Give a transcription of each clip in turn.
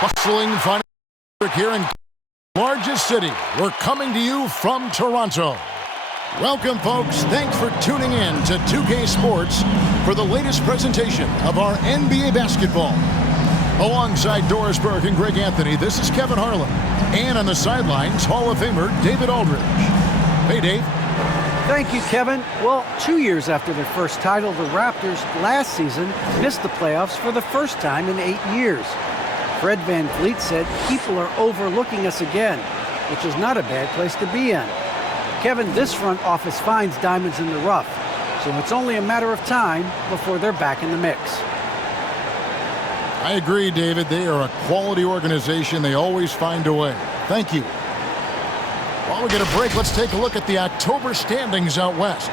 Bustling final here in largest city. We're coming to you from Toronto. Welcome, folks. Thanks for tuning in to 2K Sports for the latest presentation of our NBA basketball. Alongside Doris Burke and Greg Anthony, this is Kevin Harlan. And on the sidelines, Hall of Famer David Aldridge. Hey, Dave. Thank you, Kevin. Well, 2 years after their first title, the Raptors last season missed the playoffs for the first time in 8 years. Fred VanVleet said people are overlooking us again, which is not a bad place to be in. Kevin, this front office finds diamonds in the rough, so it's only a matter of time before they're back in the mix. I agree, David. They are a quality organization. They always find a way. Thank you. While we get a break, let's take a look at the October standings out west.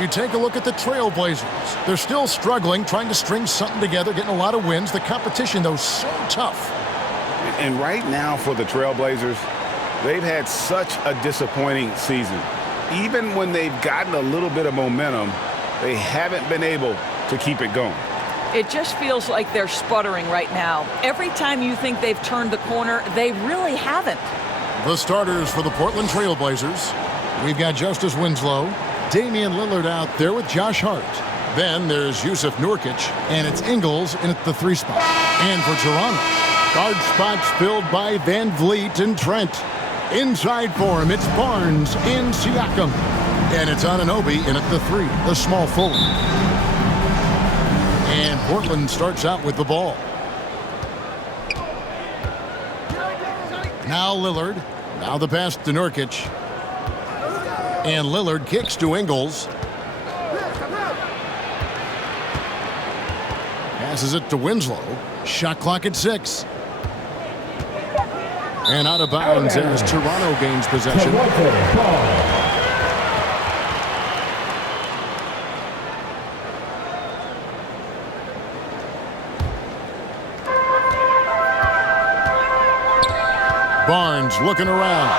You take a look at the Trailblazers. They're still struggling, trying to string something together, getting a lot of wins. The competition, though, so tough. And right now for the Trailblazers, they've had such a disappointing season. Even when they've gotten a little bit of momentum, they haven't been able to keep it going. It just feels like they're sputtering right now. Every time you think they've turned the corner, they really haven't. The starters for the Portland Trailblazers. We've got Justice Winslow, Damian Lillard out there with Josh Hart. Then there's Yusuf Nurkic, and it's Ingles in at the 3 spot. And for Toronto, guard spots filled by VanVleet and Trent. Inside for him, it's Barnes and Siakam. And it's Anunoby in at the 3, the small forward. And Portland starts out with the ball. Now Lillard. Now the pass to Nurkic. And Lillard kicks to Ingles. Passes it to Winslow. Shot clock at 6. And out of bounds as Toronto gains possession. Barnes looking around.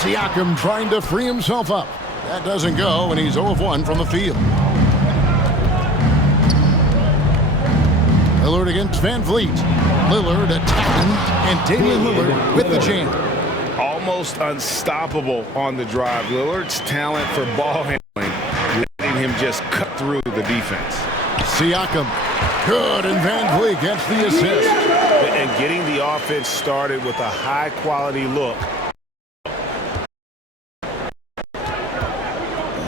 Siakam trying to free himself up. That doesn't go, and he's 0 of 1 from the field. Lillard against VanVleet. Lillard attacking, and Damian Lillard with the jam. Almost unstoppable on the drive. Lillard's talent for ball handling, letting him just cut through the defense. Siakam, good, and VanVleet gets the assist. And getting the offense started with a high-quality look.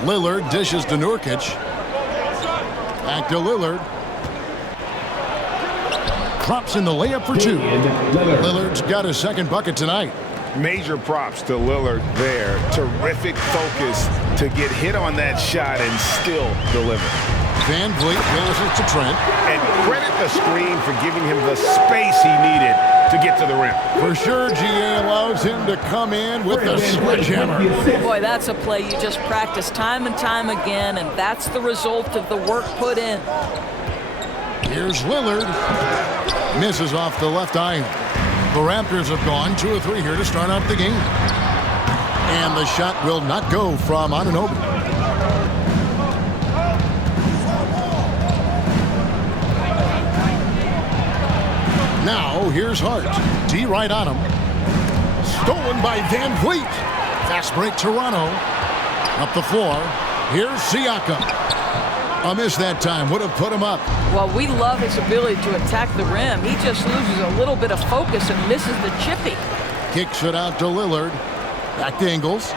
Lillard dishes to Nurkic. Back to Lillard. Drops in the layup for 2. Lillard's got his second bucket tonight. Major props to Lillard there. Terrific focus to get hit on that shot and still deliver. VanVleet passes to Trent. And credit the screen for giving him the space he needed to get to the rim. For sure, GA allows him to come in with the sledgehammer. Boy, that's a play you just practice time and time again, and that's the result of the work put in. Here's Lillard. Misses off the left eye. The Raptors have gone 2 of 3 here to start out the game. And the shot will not go from Anunoby. Now, here's Hart. D right on him. Stolen by VanVleet. Fast break Toronto. Up the floor. Here's Siakam. A miss that time. Would have put him up. Well, we love his ability to attack the rim. He just loses a little bit of focus and misses the chippy. Kicks it out to Lillard. Back to Ingles.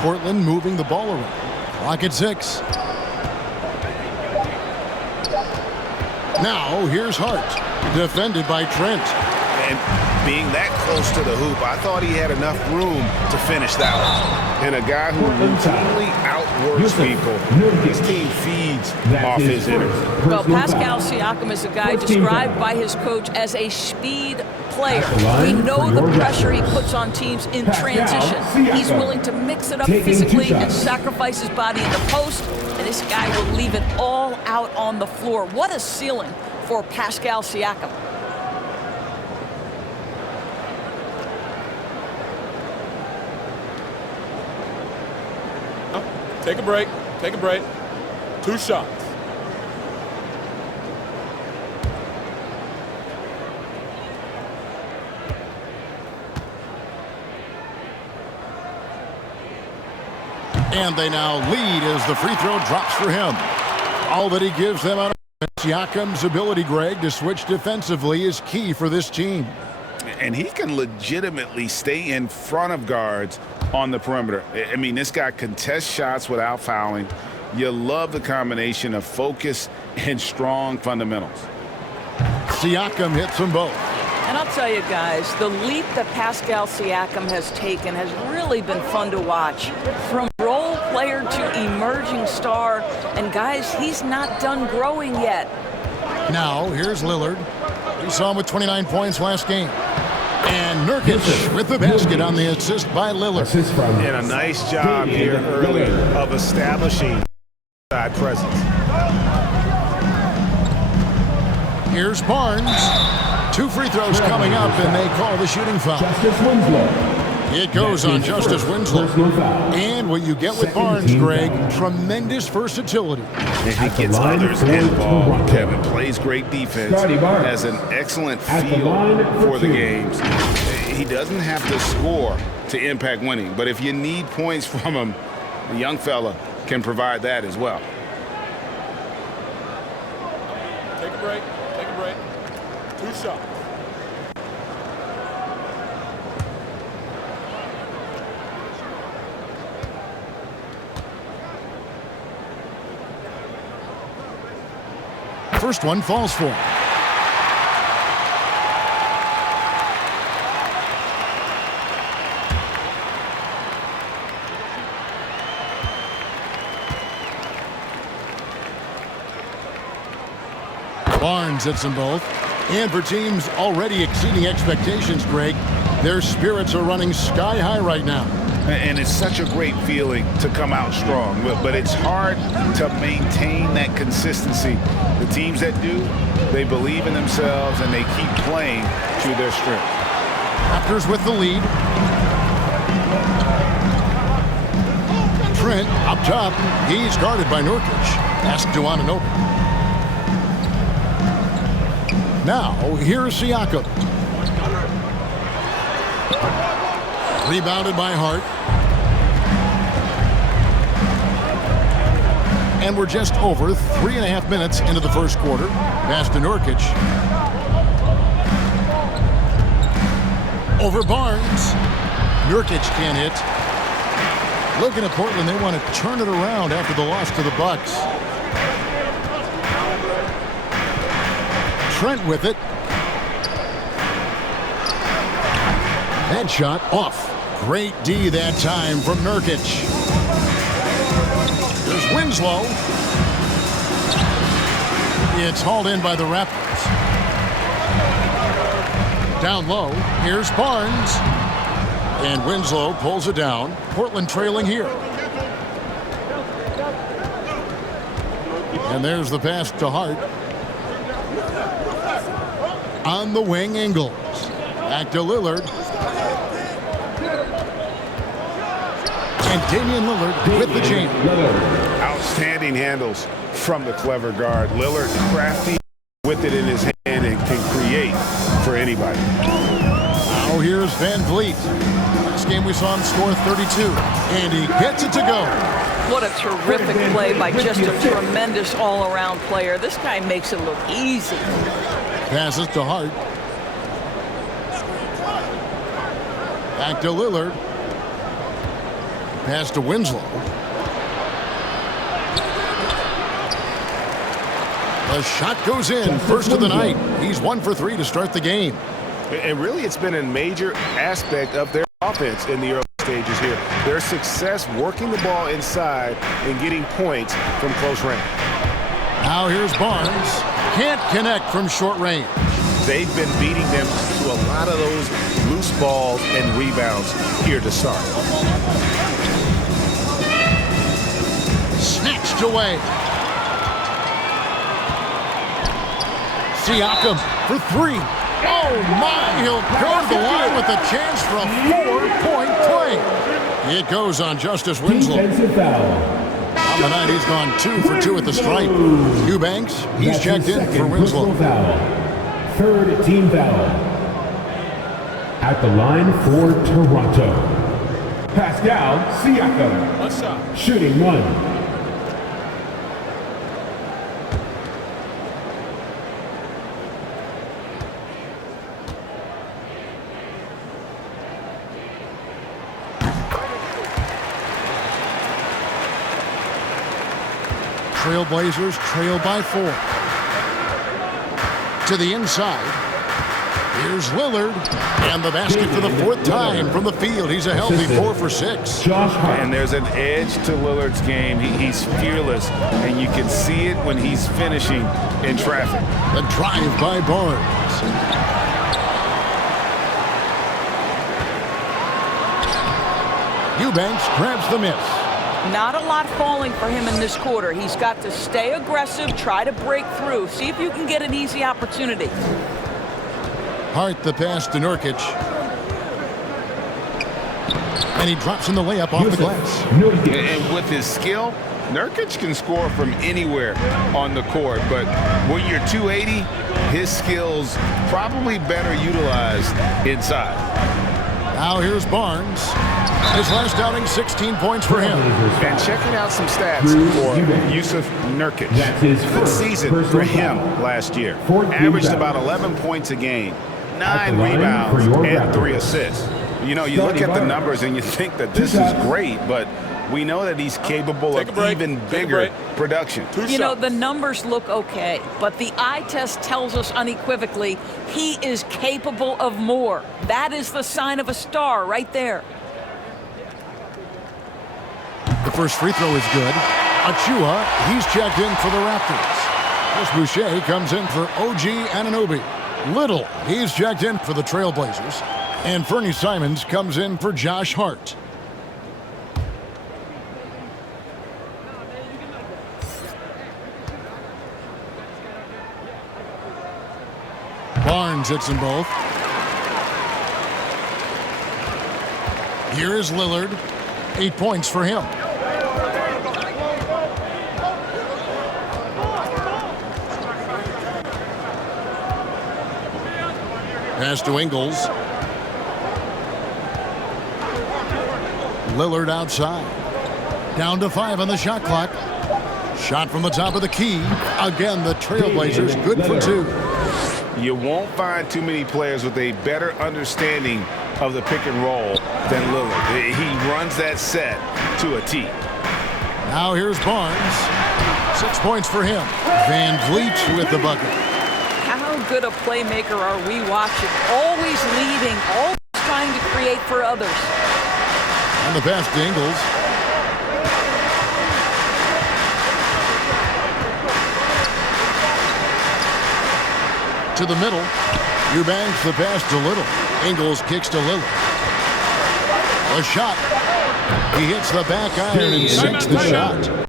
Portland moving the ball around. Clock at 6. Now, here's Hart. Defended by Trent. And being that close to the hoop, I thought he had enough room to finish that one. And a guy who routinely outworks people, his team feeds off his energy. Well, Pascal Siakam is a guy described by his coach as a speed player. We know the pressure he puts on teams in transition. He's willing to mix it up physically and sacrifice his body in the post, and this guy will leave it all out on the floor. What a ceiling for Pascal Siakam. Take a break. Take a break. 2 shots. And they now lead as the free throw drops for him. All that he gives them on Siakam's ability, Greg, to switch defensively is key for this team. And he can legitimately stay in front of guards on the perimeter. I mean, this guy contests shots without fouling. You love the combination of focus and strong fundamentals. Siakam hits them both. And I'll tell you guys, the leap that Pascal Siakam has taken has really been fun to watch. From role player to emerging star, and guys, he's not done growing yet. Now, here's Lillard. We saw him with 29 points last game. And Nurkic with the basket on the assist by Lillard. And a nice job here early of establishing side presence. Here's Barnes. 2 free throws coming up, and they call the shooting foul. It goes on Justice Winslow. And what you get with Barnes, Greg, tremendous versatility. And he gets others involved. Kevin plays great defense, has an excellent feel for the games. He doesn't have to score to impact winning, but if you need points from him, the young fella can provide that as well. Take a break. Take a break. 2 shots. First one falls for him. Barnes hits them both. And for teams already exceeding expectations, Greg, their spirits are running sky high right now. And it's such a great feeling to come out strong, but it's hard to maintain that consistency. The teams that do, they believe in themselves and they keep playing to their strength. Raptors with the lead. Trent up top. He's guarded by Nurkic. Pass to Anunoby. Now, here's Siakam. Rebounded by Hart. And we're just over 3.5 minutes into the first quarter. Pass to Nurkic. Over Barnes. Nurkic can't hit. Looking at Portland, they want to turn it around after the loss to the Bucks. Trent with it. Headshot off. Great D that time from Nurkic. There's Winslow. It's hauled in by the Raptors. Down low, here's Barnes. And Winslow pulls it down. Portland trailing here. And there's the pass to Hart. On the wing, Ingles. Back to Lillard. And Damian Lillard with the jam. Outstanding handles from the clever guard. Lillard crafty with it in his hand and can create for anybody. Now here's Van Vliet. Last game we saw him score 32. And he gets it to go. What a terrific play by just a tremendous all-around player. This guy makes it look easy. Passes to Hart. Back to Lillard. Pass to Winslow. The shot goes in. First of the night. He's 1 for 3 to start the game. And really, it's been a major aspect of their offense in the early stages here. Their success working the ball inside and getting points from close range. Now here's Barnes. Can't connect from short range. They've been beating them to a lot of those loose balls and rebounds here to start. Snatched away. Siakam for 3. Oh my, he'll go to the line with a chance for a 4-point play. It goes on Justice Winslow. On the night, he's gone 2 for 2 at the stripe. Eubanks, he's checked in for Winslow. Third team foul. At the line for Toronto. Pascal Siakam. One shot. Shooting 1. Trailblazers trail by 4. To the inside. Here's Lillard. And the basket for the 4th time from the field. He's a healthy 4 for 6. And there's an edge to Lillard's game. He's fearless, and you can see it when he's finishing in traffic. The drive by Barnes. Eubanks grabs the miss. Not a lot falling for him in this quarter. He's got to stay aggressive, try to break through. See if you can get an easy opportunity. Hart the pass to Nurkic. And he drops in the layup off the glass. And with his skill, Nurkic can score from anywhere on the court. But when you're 280, his skills probably better utilized inside. Now here's Barnes. His last outing, 16 points for him. And checking out some stats for Yusuf Nurkic. Good season for him last year. Averaged about 11 points a game, 9 rebounds, and 3 assists. You know, you look at the numbers and you think that this is great, but we know that he's capable of even bigger production. You know, the numbers look okay, but the eye test tells us unequivocally he is capable of more. That is the sign of a star right there. The first free throw is good. Achua, he's checked in for the Raptors. Chris Boucher comes in for OG Anunoby. Little, he's checked in for the Trailblazers. And Fernie Simons comes in for Josh Hart. Barnes hits them both. Here is Lillard. 8 points for him. Pass to Ingles. Lillard outside. Down to 5 on the shot clock. Shot from the top of the key. Again, the Trailblazers good for 2. You won't find too many players with a better understanding of the pick and roll than Lillard. He runs that set to a T. Now here's Barnes. 6 points for him. Van Vliet with the bucket. How good a playmaker are we watching? Always leading, always trying to create for others. And the pass to Ingles. To the middle. Eubanks the pass to Little. Ingles kicks to Lillard. A shot. He hits the back iron and sinks the shot.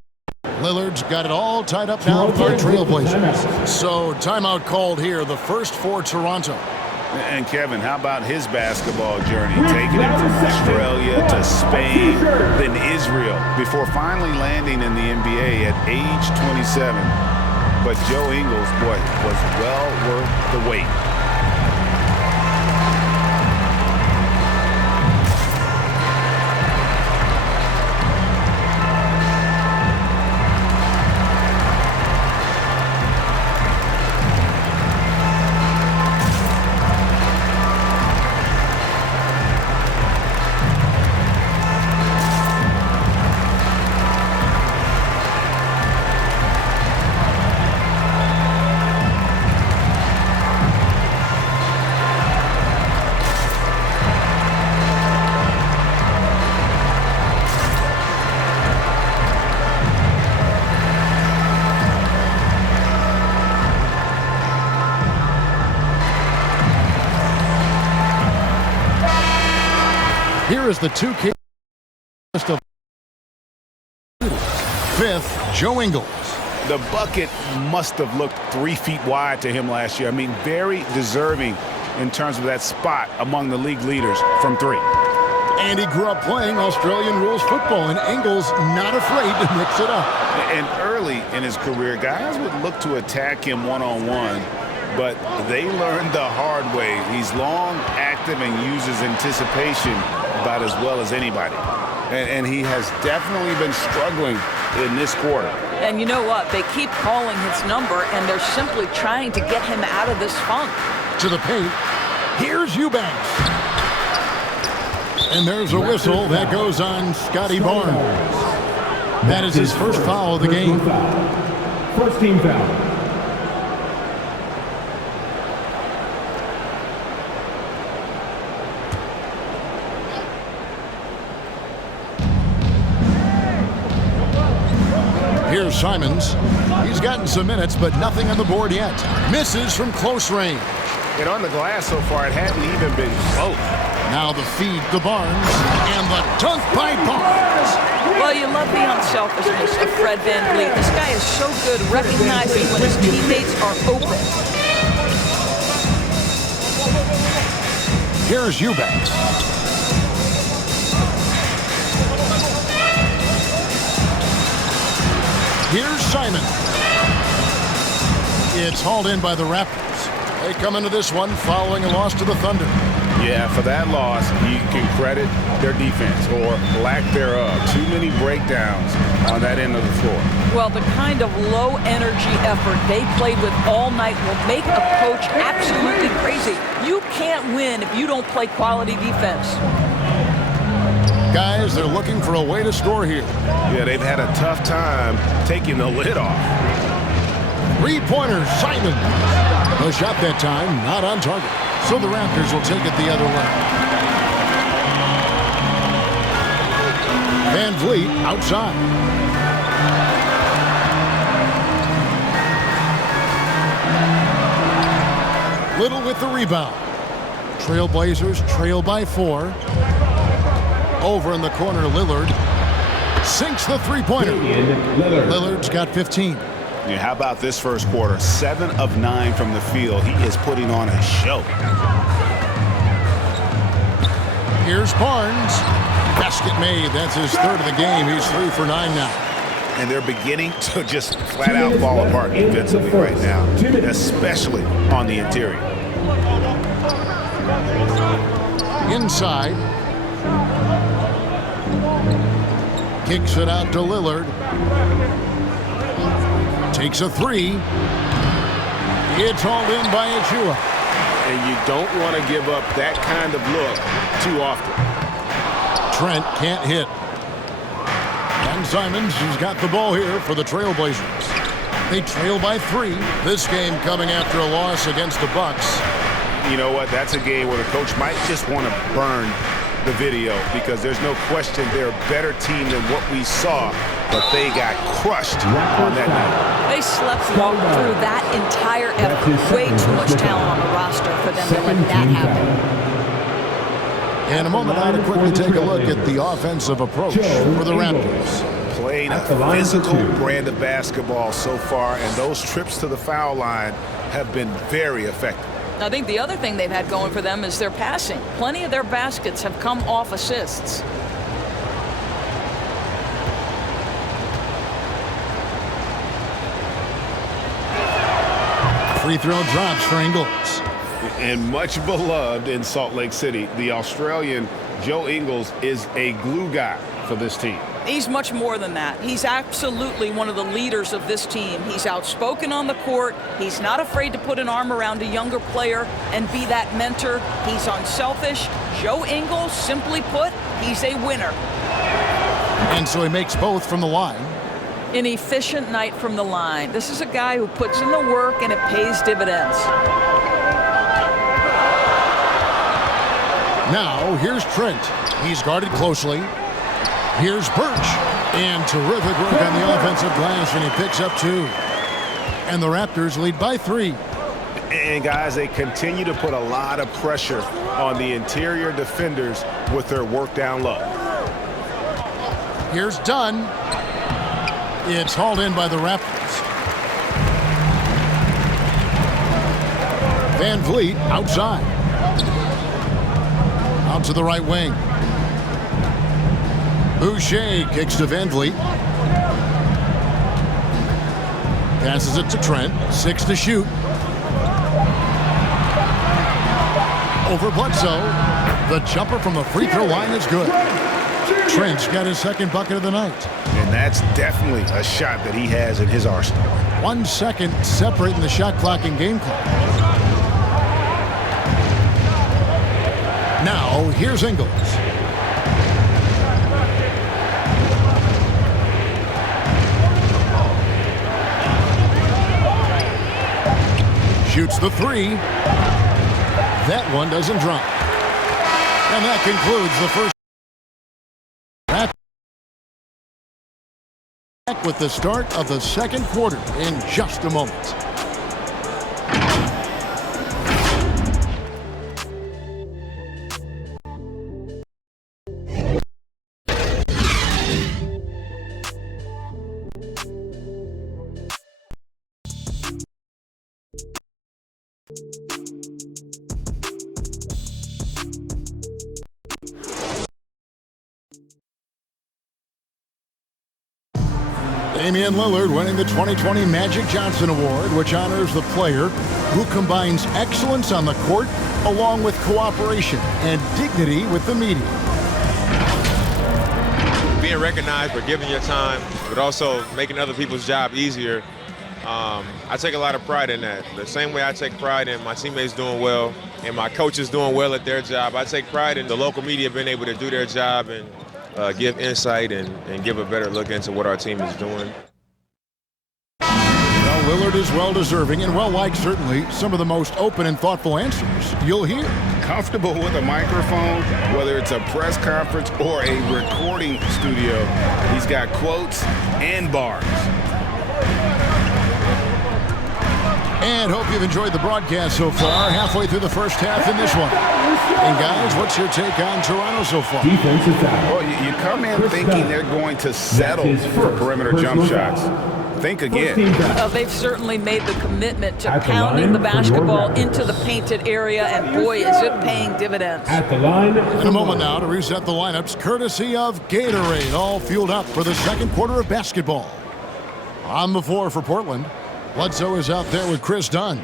Lillard's got it all tied up now for Trailblazers. So timeout called here, the first for Toronto. And Kevin, how about his basketball journey? Taking it from Australia to Spain, then Israel, before finally landing in the NBA at age 27. But Joe Ingles, boy, was well worth the wait. Here is the 2K list of 5th, Joe Ingles. The bucket must have looked 3 feet wide to him last year. I mean, very deserving in terms of that spot among the league leaders from 3. And he grew up playing Australian rules football, and Ingles not afraid to mix it up. And early in his career, guys would look to attack him one-on-one, but they learned the hard way. He's long, active, and uses anticipation about as well as anybody. And he has definitely been struggling in this quarter. And you know what? They keep calling his number, and they're simply trying to get him out of this funk. To the paint. Here's Eubanks. And there's a whistle that goes on Scotty Barnes. That is his first foul of the game. First team foul. Here's Simons. He's gotten some minutes, but nothing on the board yet. Misses from close range. And on the glass so far, it hadn't even been close. Now the feed to Barnes, and the dunk by Barnes. Well, you love the unselfishness of Fred VanVleet. This guy is so good recognizing when his teammates are open. Here's Eubanks. Here's Simon. It's hauled in by the Raptors. They come into this one following a loss to the Thunder. Yeah, for that loss, you can credit their defense or lack thereof. Too many breakdowns on that end of the floor. Well, the kind of low-energy effort they played with all night will make a coach absolutely crazy. You can't win if you don't play quality defense. Guys, they're looking for a way to score here. Yeah, they've had a tough time taking the lid off. Three-pointer, Simon. No shot that time, not on target. So the Raptors will take it the other way. VanVleet outside. Little with the rebound. Trailblazers trail by 4. Over in the corner, Lillard sinks the three-pointer. Lillard's got 15. Yeah, how about this first quarter? 7 of 9 from the field. He is putting on a show. Here's Barnes. Basket made. That's his third of the game. He's 3 for 9 now. And they're beginning to just flat out fall apart defensively right now, especially on the interior. Inside. Kicks it out to Lillard. Takes a 3. It's hauled in by Achua. And you don't want to give up that kind of look too often. Trent can't hit. And Simons has got the ball here for the Trailblazers. They trail by 3. This game coming after a loss against the Bucks. You know what? That's a game where the coach might just want to burn the video because there's no question they're a better team than what we saw, but they got crushed on that night. They slept through that entire effort. Way too much talent on the roster for them to let that happen. In a moment, now to quickly take a look at the offensive approach for the Raptors. Playing a physical brand of basketball so far, and those trips to the foul line have been very effective. I think the other thing they've had going for them is their passing. Plenty of their baskets have come off assists. Free throw drops for Ingles. And much beloved in Salt Lake City, the Australian Joe Ingles is a glue guy for this team. He's much more than that. He's absolutely one of the leaders of this team. He's outspoken on the court. He's not afraid to put an arm around a younger player and be that mentor. He's unselfish. Joe Ingles, simply put, he's a winner. And so he makes both from the line. An efficient night from the line. This is a guy who puts in the work and it pays dividends. Now, here's Trent. He's guarded closely. Here's Birch. And terrific work on the offensive glass, and he picks up 2. And the Raptors lead by 3. And, guys, they continue to put a lot of pressure on the interior defenders with their work down low. Here's Dunn. It's hauled in by the Raptors. VanVleet outside. Out to the right wing. Boucher kicks to VanVleet. Passes it to Trent. 6 to shoot. Over Bledsoe. The jumper from the free throw line is good. Trent's got his second bucket of the night. And that's definitely a shot that he has in his arsenal. 1 second separating the shot clock and game clock. Now, here's Ingles. Shoots the three. That one doesn't drop. And that concludes the first. Back with the start of the second quarter in just a moment. Damian Lillard winning the 2020 Magic Johnson Award, which honors the player who combines excellence on the court along with cooperation and dignity with the media. Being recognized for giving your time, but also making other people's job easier, I take a lot of pride in that. The same way I take pride in my teammates doing well and my coaches doing well at their job, I take pride in the local media being able to do their job and give insight and give a better look into what our team is doing. Well, Lillard is well-deserving and well-liked, certainly. Some of the most open and thoughtful answers you'll hear. Comfortable with a microphone, whether it's a press conference or a recording studio. He's got quotes and bars. And hope you've enjoyed the broadcast so far. Halfway through the first half in this one. And guys, what's your take on Toronto so far? Defense is out. Well, you come in thinking they're going to settle for perimeter jump shots. Think again. They've certainly made the commitment to pounding the basketball into the painted area, and boy, is it paying dividends. At the line. In a moment now to reset the lineups, courtesy of Gatorade, all fueled up for the second quarter of basketball. On the floor for Portland, Bledsoe is out there with Chris Dunn.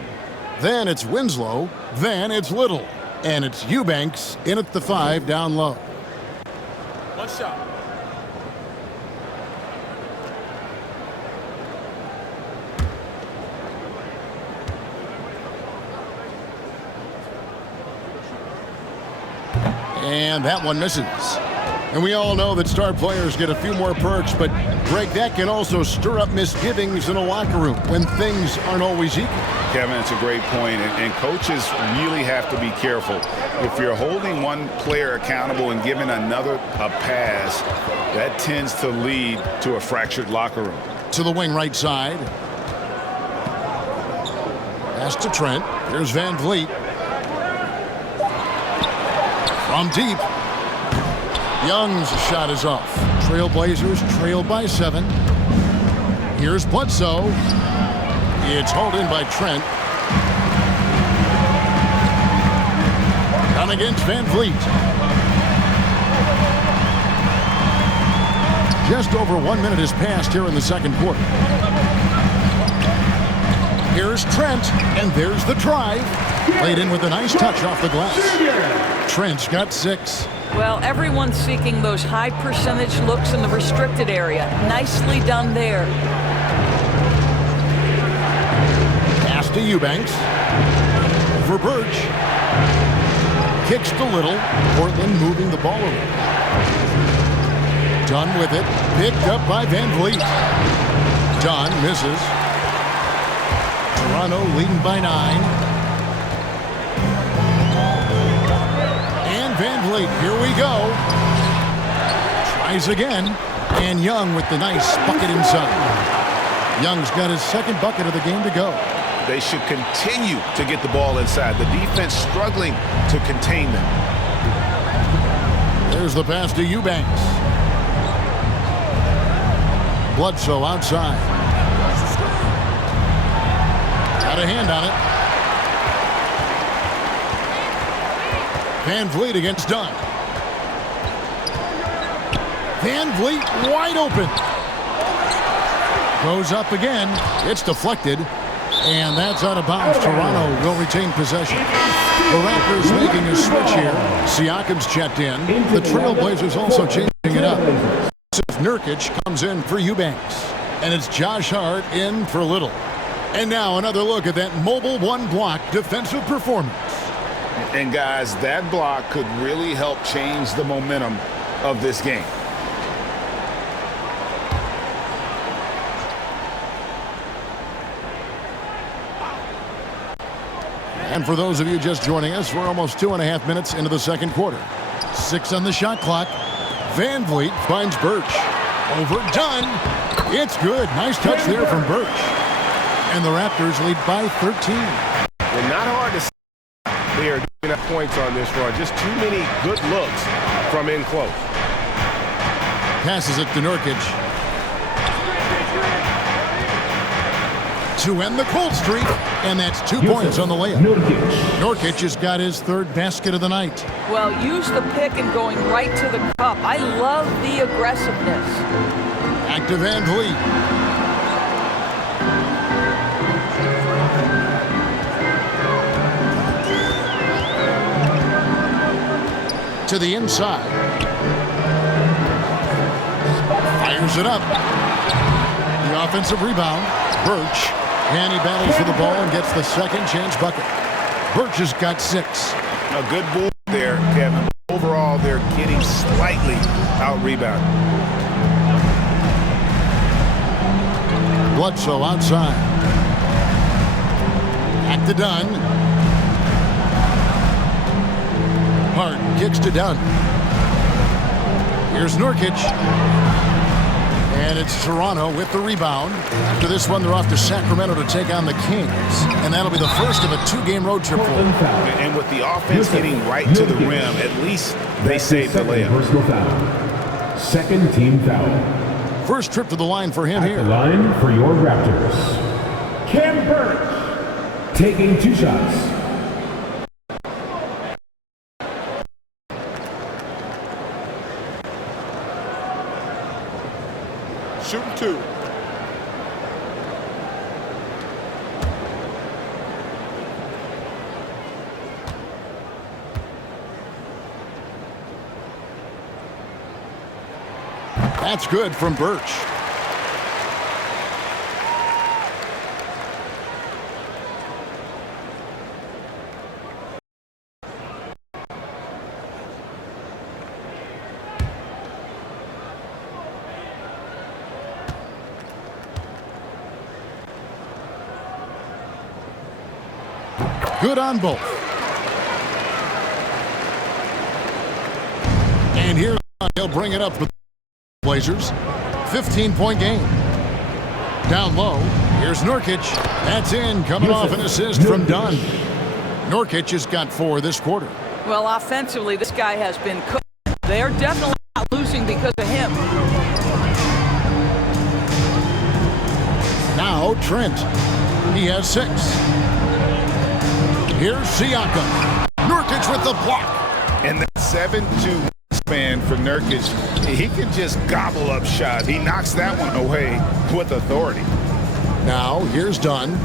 Then it's Winslow. Then it's Little. And it's Eubanks in at the 5 down low. One shot. And that one misses. And we all know that star players get a few more perks, but Greg, that can also stir up misgivings in a locker room when things aren't always equal. Kevin, it's a great point, and coaches really have to be careful. If you're holding one player accountable and giving another a pass, that tends to lead to a fractured locker room. To the wing right side. Pass to Trent. Here's Van Vliet. From deep. Young's shot is off. Trailblazers trail by 7. Here's Bledsoe. It's hauled in by Trent. Down against Van Vliet. Just over 1 minute has passed here in the second quarter. Here's Trent, and there's the drive. Played in with a nice touch off the glass. Trent's got 6. Well, everyone's seeking those high percentage looks in the restricted area. Nicely done there. Pass to Eubanks. Over Birch. Kicks to Little. Portland moving the ball around. Dunn with it. Picked up by Van Vliet. Dunn misses. Toronto leading by 9. Van Vliet, here we go. Tries again. And Young with the nice bucket inside. Young's got his second bucket of the game to go. They should continue to get the ball inside. The defense struggling to contain them. There's the pass to Eubanks. Bledsoe outside. Got a hand on it. Van Vliet against Dunn. Van Vliet wide open. Goes up again. It's deflected. And that's out of bounds. Toronto will retain possession. The Raptors making a switch here. Siakam's checked in. The Trailblazers also changing it up. Nurkic comes in for Eubanks. And it's Josh Hart in for Little. And now another look at that mobile one-block defensive performance. And guys, that block could really help change the momentum of this game. And for those of you just joining us, we're almost 2.5 minutes into the second quarter. 6 on the shot clock. Van Vliet finds Birch. Overdone. It's good. Nice touch there from Birch. And the Raptors lead by 13. Well, not hard to see. They are giving up points on this run. Just too many good looks from in close. Passes it to Nurkic. To end the cold streak, and that's 2 points on the layup. Nurkic has got his third basket of the night. Well, use the pick and going right to the cup. I love the aggressiveness. Back to Van Vliet. To the inside. Fires it up. The offensive rebound. Birch. And he battles for the ball and gets the second chance bucket. Birch has got 6. A good move there, Kevin. Overall, they're getting slightly out-rebounded. Bledsoe outside. Back to Dunn. Hart kicks to Dunn. Here's Nurkic. And it's Toronto with the rebound. After this one, they're off to Sacramento to take on the Kings. And that'll be the first of a 2-game road trip for them. And with the offense getting right to the rim, at least they saved the layup. Personal foul. Second team foul. First trip to the line for him At here. the line for your Raptors. Cam Birch taking 2 shots. Shooting 2. That's good from Birch. Good on both. And here he'll bring it up for the Blazers. 15-point game. Down low. Here's Nurkic. That's in. Coming off an assist from Dunn. Nurkic has got 4 this quarter. Well, offensively, this guy has been cooked. They are definitely not losing because of him. Now Trent. He has 6. Here's Siakam. Nurkic with the block. And the 7'2" span for Nurkic, he can just gobble up shots. He knocks that one away with authority. Now here's Dunn.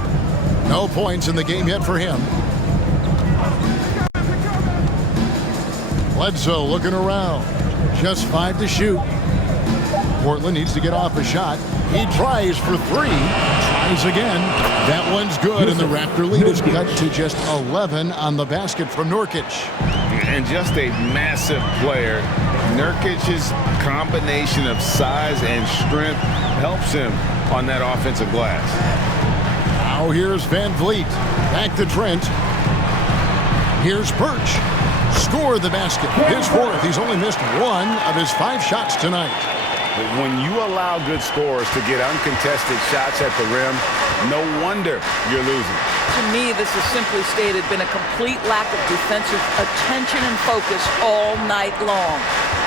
No points in the game yet for him. Bledsoe looking around. Just 5 to shoot. Portland needs to get off a shot. He tries for 3. Tries again. That one's good, and the Raptor lead is cut to just 11 on the basket from Nurkic. And just a massive player. Nurkic's combination of size and strength helps him on that offensive glass. Now here's Van Vliet. Back to Trent. Here's Birch. Score the basket. His 4th. He's only missed 1 of his 5 shots tonight. But when you allow good scorers to get uncontested shots at the rim, no wonder you're losing. To me, this has simply stated been a complete lack of defensive attention and focus all night long.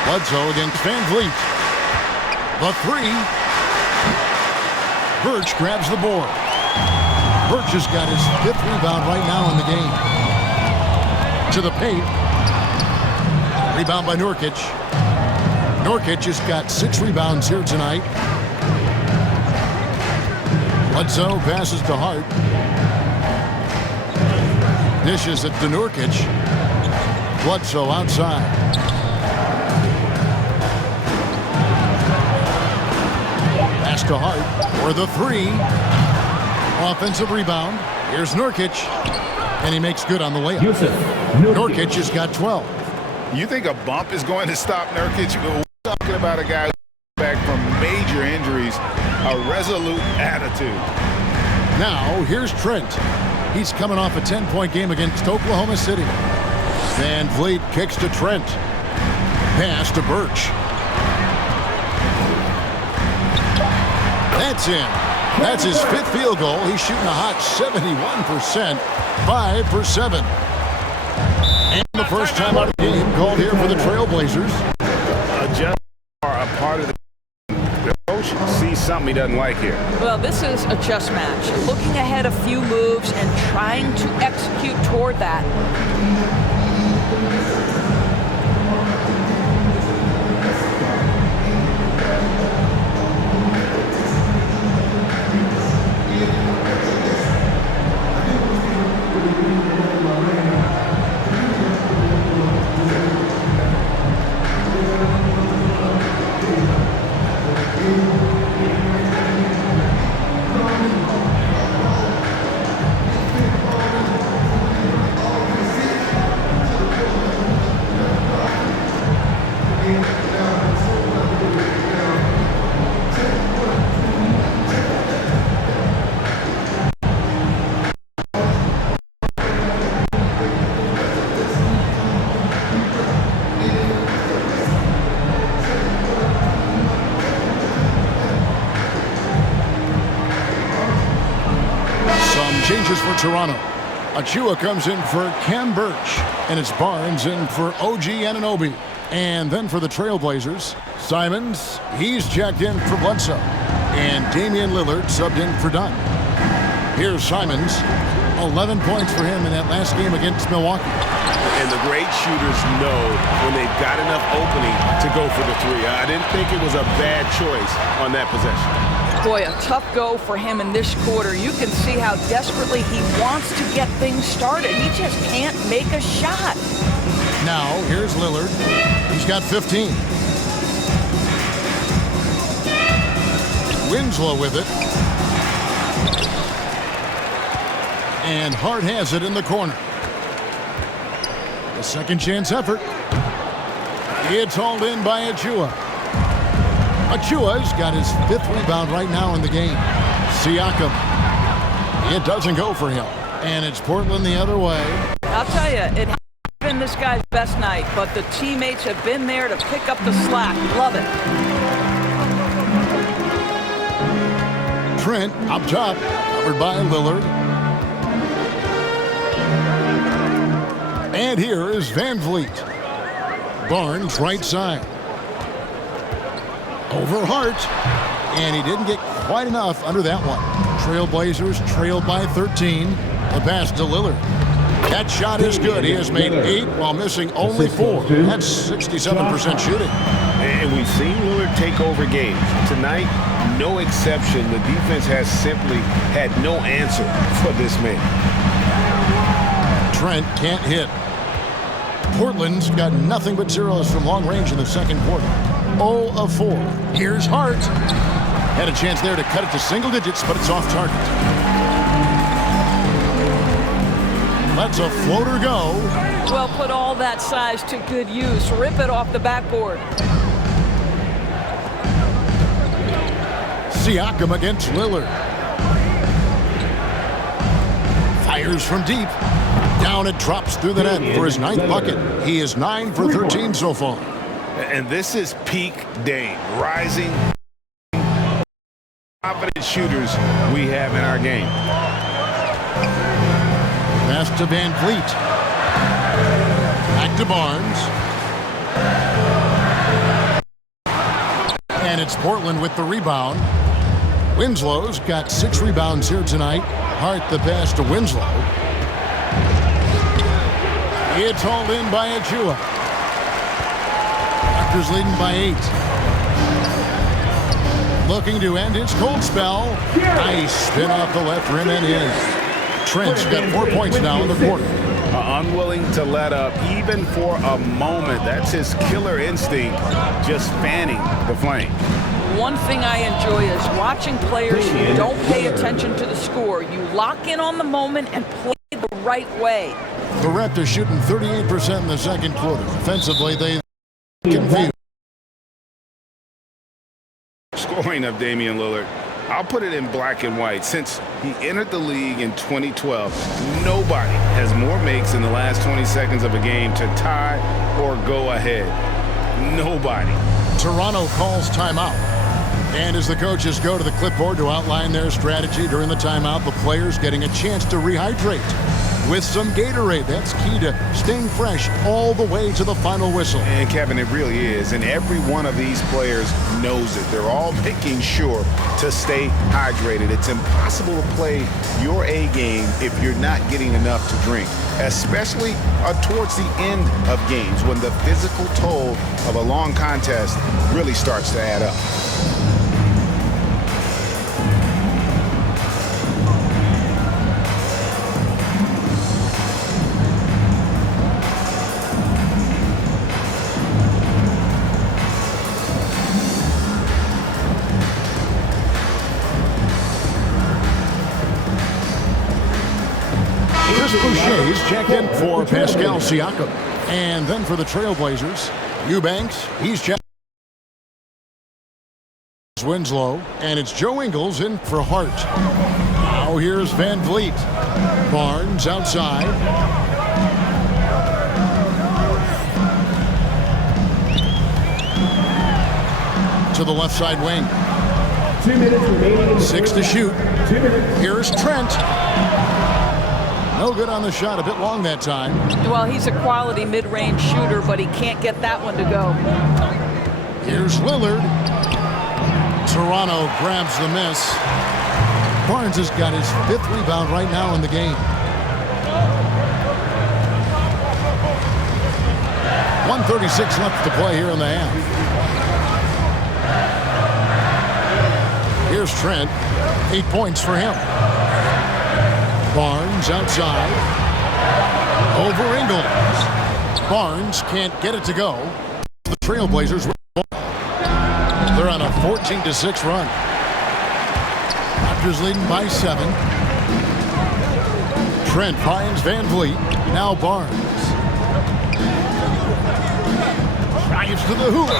Bledsoe against Van Vliet. The 3. Birch grabs the board. Birch has got his 5th rebound right now in the game. To the paint. Rebound by Nurkic. Nurkic has got 6 rebounds here tonight. Bledsoe passes to Hart. Dishes it to Nurkic. Bledsoe outside. Pass to Hart for the three. Offensive rebound. Here's Nurkic. And he makes good on the layup. Nurkic has got 12. You think a bump is going to stop Nurkic? We're talking about a guy who's back from major injuries, a resolute attitude. Now, here's Trent. He's coming off a 10-point game against Oklahoma City. Van Vliet kicks to Trent. Pass to Birch. That's in. That's his 5th field goal. He's shooting a hot 71%. 5 for 7. And the first time out of the game called here for the Trailblazers. Adjustments are a part of the coach sees something he doesn't like here. Well, this is a chess match. Looking ahead a few moves and trying to execute toward that. Changes for Toronto. Achua comes in for Cam Birch, and it's Barnes in for OG Anunoby. And then for the Trailblazers, Simons, he's checked in for Bledsoe. And Damian Lillard subbed in for Dunn. Here's Simons, 11 points for him in that last game against Milwaukee. And the great shooters know when they've got enough opening to go for the three. I didn't think it was a bad choice on that possession. Boy, a tough go for him in this quarter. You can see how desperately he wants to get things started. He just can't make a shot. Now, here's Lillard. He's got 15. Winslow with it. And Hart has it in the corner. A second chance effort. It's hauled in by Achua. Achua's got his 5th rebound right now in the game. Siakam. It doesn't go for him. And it's Portland the other way. I'll tell you, it hasn't been this guy's best night, but the teammates have been there to pick up the slack. Love it. Trent up top, covered by Lillard. And here is Van Vliet. Barnes right side. Over Hart, and he didn't get quite enough under that one. Trailblazers trailed by 13. The pass to Lillard. That shot is good. He has made 8 while missing only 4. That's 67% shooting. And we've seen Lillard take over games. Tonight, no exception. The defense has simply had no answer for this man. Trent can't hit. Portland's got nothing but zeros from long range in the second quarter. 0 of 4. Here's Hart. Had a chance there to cut it to single digits, but it's off target. Let's a floater go. Well, put all that size to good use. Rip it off the backboard. Siakam against Lillard. Fires from deep. Down it drops through the net for his 9th bucket. He is 9 for 13 so far. And this is peak Dame. Rising, confident shooters we have in our game. Pass to Van Vliet. Back to Barnes. And it's Portland with the rebound. Winslow's got 6 rebounds here tonight. Hart the pass to Winslow. It's hauled in by Achua. Raptors leading by 8. Looking to end his cold spell. Nice spin off the left rim and in. Trent's got 4 points now in the quarter. Unwilling to let up even for a moment. That's his killer instinct, just fanning the flame. One thing I enjoy is watching players who don't pay attention to the score. You lock in on the moment and play the right way. The Raptors shooting 38% in the second quarter. Offensively, they confused. Scoring of Damian Lillard. I'll put it in black and white. Since he entered the league in 2012, nobody has more makes in the last 20 seconds of a game to tie or go ahead. Nobody. Toronto calls timeout. And as the coaches go to the clipboard to outline their strategy during the timeout, the players getting a chance to rehydrate with some Gatorade. That's key to staying fresh all the way to the final whistle. And Kevin, it really is. And every one of these players knows it. They're all making sure to stay hydrated. It's impossible to play your A game if you're not getting enough to drink, especially towards the end of games when the physical toll of a long contest really starts to add up. Boucher's checked in for Pascal Siakam. And then for the Trailblazers, Eubanks, he's checked. Winslow, and it's Joe Ingles in for Hart. Now here's Van Vliet. Barnes outside. To the left side wing. 2 minutes remaining. 6 to shoot. 2 minutes. Here's Trent. No good on the shot, a bit long that time. Well, he's a quality mid-range shooter, but he can't get that one to go. Here's Lillard. Toronto grabs the miss. Barnes has got his 5th rebound right now in the game. 1:36 left to play here in the half. Here's Trent. 8 points for him. Barnes outside. Over Ingles. Barnes can't get it to go. The Trailblazers win. They're on a 14-6 run. Raptors leading by 7. Trent finds Van Vliet. Now Barnes. Drives to the hoop.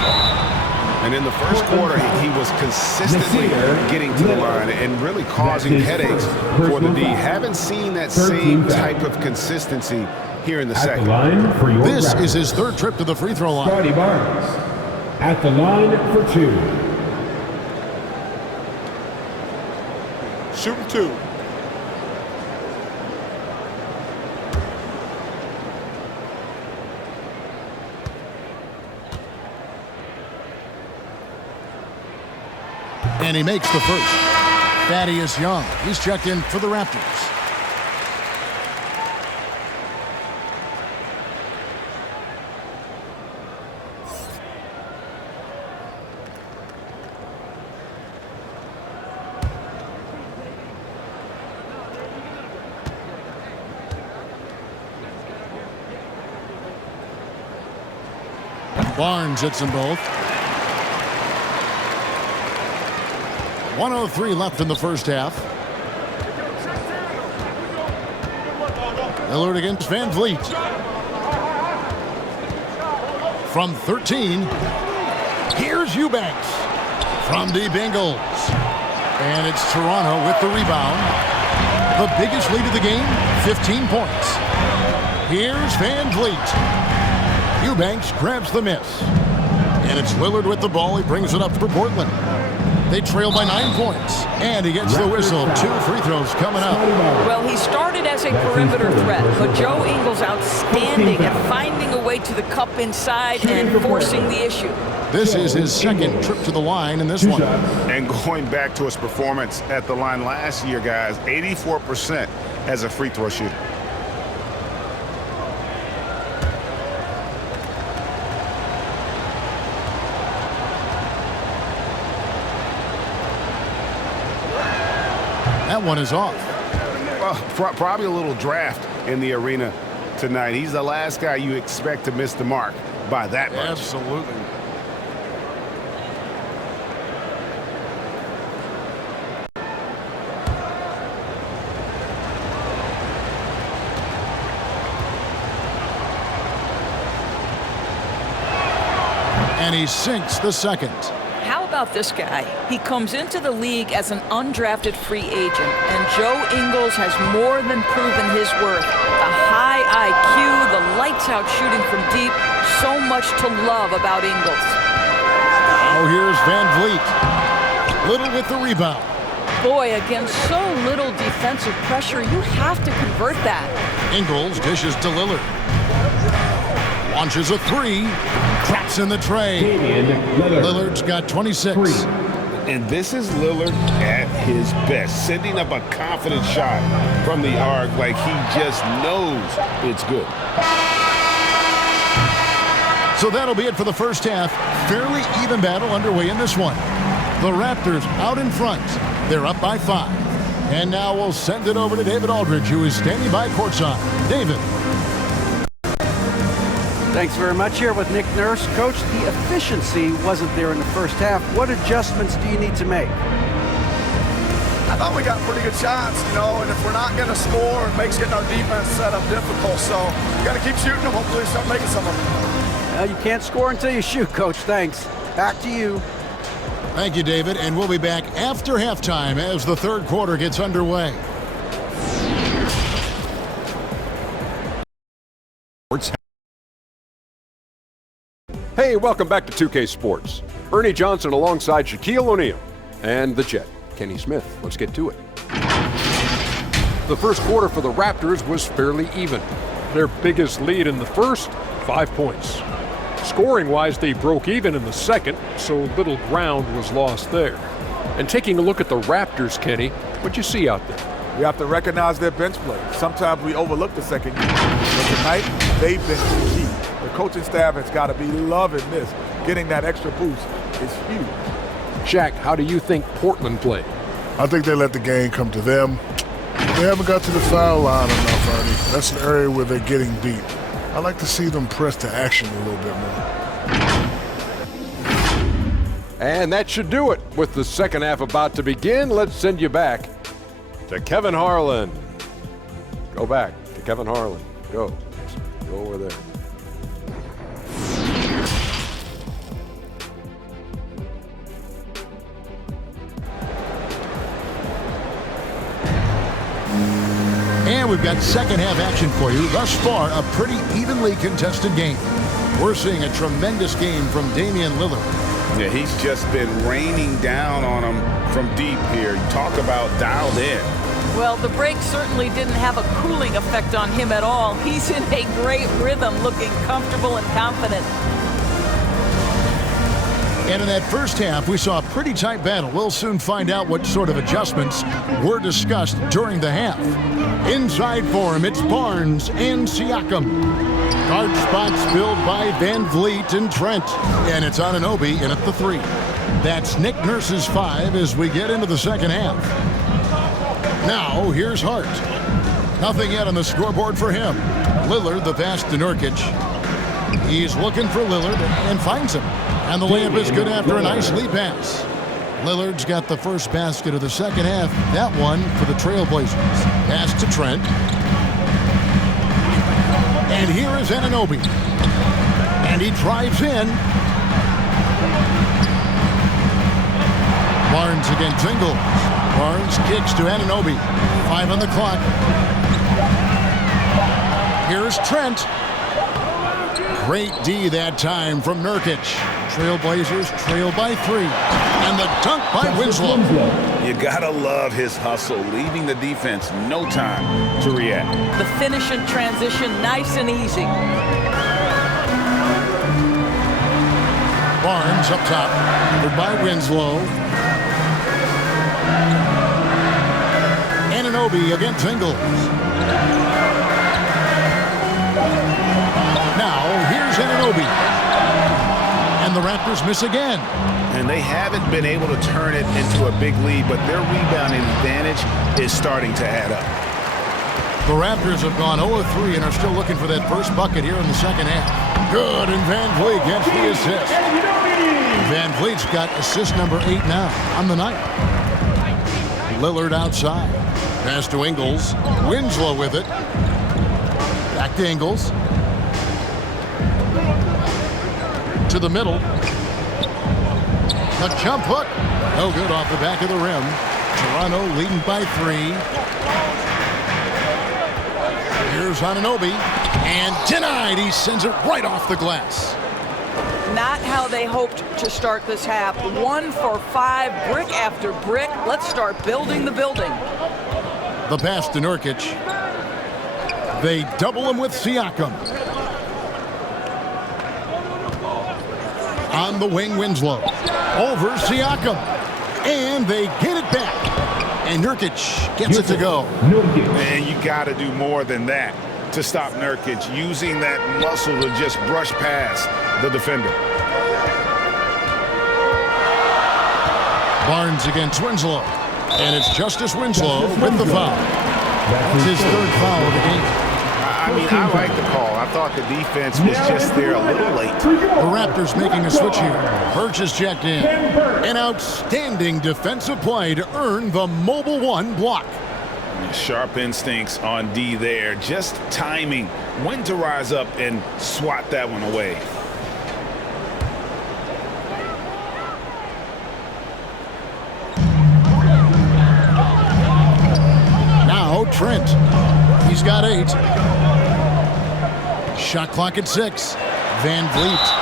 And in the first quarter, he was consistently getting to the line and really causing headaches for the D. Haven't seen that same type of consistency here in the second. This is his 3rd trip to the free throw line. Scotty Barnes at the line for 2. Shooting 2. And he makes the first. Thaddeus Young, he's checked in for the Raptors. Barnes hits them both. 1:03 left in the first half. Lillard against Van Vliet. From 13, here's Eubanks. From deep Ingles. And it's Toronto with the rebound. The biggest lead of the game, 15 points. Here's Van Vliet. Eubanks grabs the miss. And it's Lillard with the ball. He brings it up for Portland. They trail by 9 points. And he gets the whistle. 2 free throws coming up. Well, he started as a perimeter threat, but Joe Ingles outstanding at finding a way to the cup inside and forcing the issue. This is his 2nd trip to the line in this one. And going back to his performance at the line last year, guys, 84% as a free throw shooter. that one is off. Well, probably a little draft in the arena tonight. He's the last guy you expect to miss the mark by that much. Absolutely. And he sinks the second. How about this guy? He comes into the league as an undrafted free agent, and Joe Ingles has more than proven his worth. The high IQ, the lights-out shooting from deep, so much to love about Ingles. Now here's Van Vliet. Little with the rebound. Boy, against so little defensive pressure, you have to convert that. Ingles dishes to Lillard. Launches a three. Traps in the tray. Lillard's got 26. And this is Lillard at his best, sending up a confident shot from the arc like he just knows it's good. So that'll be it for the first half. Fairly even battle underway in this one. The Raptors out in front. They're up by 5. And now we'll send it over to David Aldridge, who is standing by courtside. David. Thanks very much. Here with Nick Nurse. Coach, the efficiency wasn't there in the first half. What adjustments do you need to make? I thought we got pretty good shots, you know, and if we're not going to score, it makes getting our defense set up difficult. So you got to keep shooting them. Hopefully start making some of them. Well, you can't score until you shoot, Coach. Thanks. Back to you. Thank you, David. And we'll be back after halftime as the third quarter gets underway. Hey, welcome back to 2K Sports. Ernie Johnson alongside Shaquille O Neal and the Jet, Kenny Smith. Let's get to it. The first quarter for the Raptors was fairly even. Their biggest lead in the first, 5 points. Scoring-wise, they broke even in the second, so little ground was lost there. And taking a look at the Raptors, Kenny, what'd you see out there? We have to recognize their bench play. Sometimes we overlook the second unit, but tonight they've been key. The coaching staff has got to be loving this. Getting that extra boost is huge. Shaq, how do you think Portland played? I think they let the game come to them. They haven't got to the foul line enough, Ernie. That's an area where they're getting beat. I like to see them press to action a little bit more. And that should do it. With the second half about to begin, let's send you back to Kevin Harlan. Go back to Kevin Harlan. Go over there. And we've got second half action for you. Thus far, a pretty evenly contested game. We're seeing a tremendous game from Damian Lillard. Yeah, he's just been raining down on him from deep here. Talk about dialed in. Well, the break certainly didn't have a cooling effect on him at all. He's in a great rhythm, looking comfortable and confident. And in that first half, we saw a pretty tight battle. We'll soon find out what sort of adjustments were discussed during the half. Inside for him, it's Barnes and Siakam. Guard spots filled by Van Vliet and Trent. And it's Anunoby in at the 3. That's Nick Nurse's 5 as we get into the second half. Now, here's Hart. Nothing yet on the scoreboard for him. Lillard, the pass to Nurkic. He's looking for Lillard and finds him. And the layup is good after a nice lead pass. Lillard's got the first basket of the second half. That one for the Trailblazers. Pass to Trent. And here is Anunoby. And he drives in. Barnes against Ingles. Barnes kicks to Anunoby. 5 on the clock. Here's Trent. Great D that time from Nurkic. Trailblazers trail by 3. And the dunk by Winslow. You gotta love his hustle, leaving the defense no time to react. The finish and transition, nice and easy. Barnes up top, covered by Winslow. Anunoby against Ingles. Now, here's Anunoby. And the Raptors miss again. And they haven't been able to turn it into a big lead, but their rebounding advantage is starting to add up. The Raptors have gone 0-3 and are still looking for that first bucket here in the second half. Good, and Van Vliet gets the assist. Van Vliet's got assist number 8 now on the night. Lillard outside. Pass to Ingles. Winslow with it. Back to Ingles. To the middle. A jump hook. No good off the back of the rim. Toronto leading by 3. Here's Anunoby. And denied. He sends it right off the glass. Not how they hoped to start this half. 1 for 5, brick after brick. Let's start building the building. The pass to Nurkic. They double him with Siakam. On the wing, Winslow. Over Siakam. And they get it back. And Nurkic gets it to go. And you got to do more than that to stop Nurkic, using that muscle to just brush past the defender. Barnes against Winslow. And it's Justice Winslow with the foul. That's his 3rd foul of the game. I mean, I like the call. I thought the defense was just there a little late. The Raptors making a switch here. Birch is checked in. An outstanding defensive play to earn the Mobile 1 block. Sharp instincts on D there. Just timing when to rise up and swat that one away. Now Trent. He's got 8. Shot clock at 6. Van Vliet.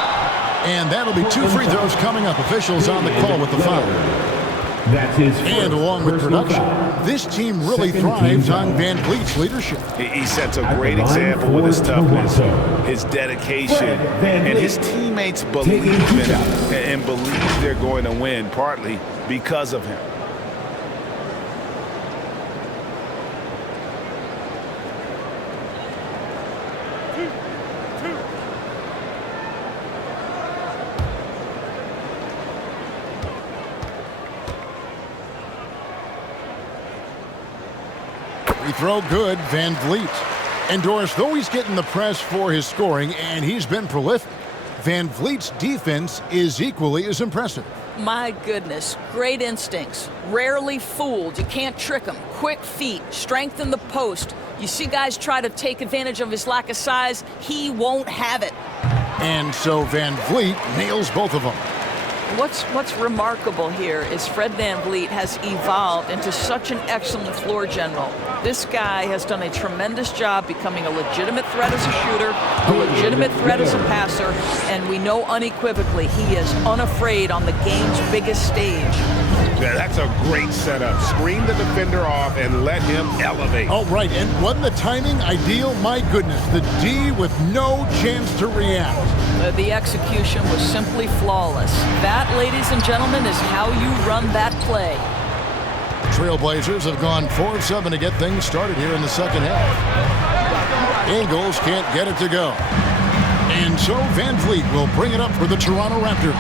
And that'll be 2 free throws coming up. Officials on the call with the foul. That's his and along with production, this team really thrives on Van Vliet's leadership. He sets a great example with his toughness, his dedication, and his teammates believe in him and believe they're going to win, partly because of him. Free throw good, Van Vliet. And Doris, though he's getting the press for his scoring, and he's been prolific, Van Vliet's defense is equally as impressive. My goodness, great instincts. Rarely fooled. You can't trick him. Quick feet, strength in the post. You see guys try to take advantage of his lack of size. He won't have it. And so Van Vliet nails both of them. What's remarkable here is Fred VanVleet has evolved into such an excellent floor general. This guy has done a tremendous job becoming a legitimate threat as a shooter, a legitimate threat as a passer, and we know unequivocally he is unafraid on the game's biggest stage. Yeah, that's a great setup. Screen the defender off and let him elevate. Oh, right, and wasn't the timing ideal? My goodness, the D with no chance to react. The execution was simply flawless. That, ladies and gentlemen, is how you run that play. Trailblazers have gone 4 of 7 to get things started here in the second half. Ingles can't get it to go. And so Van Vliet will bring it up for the Toronto Raptors.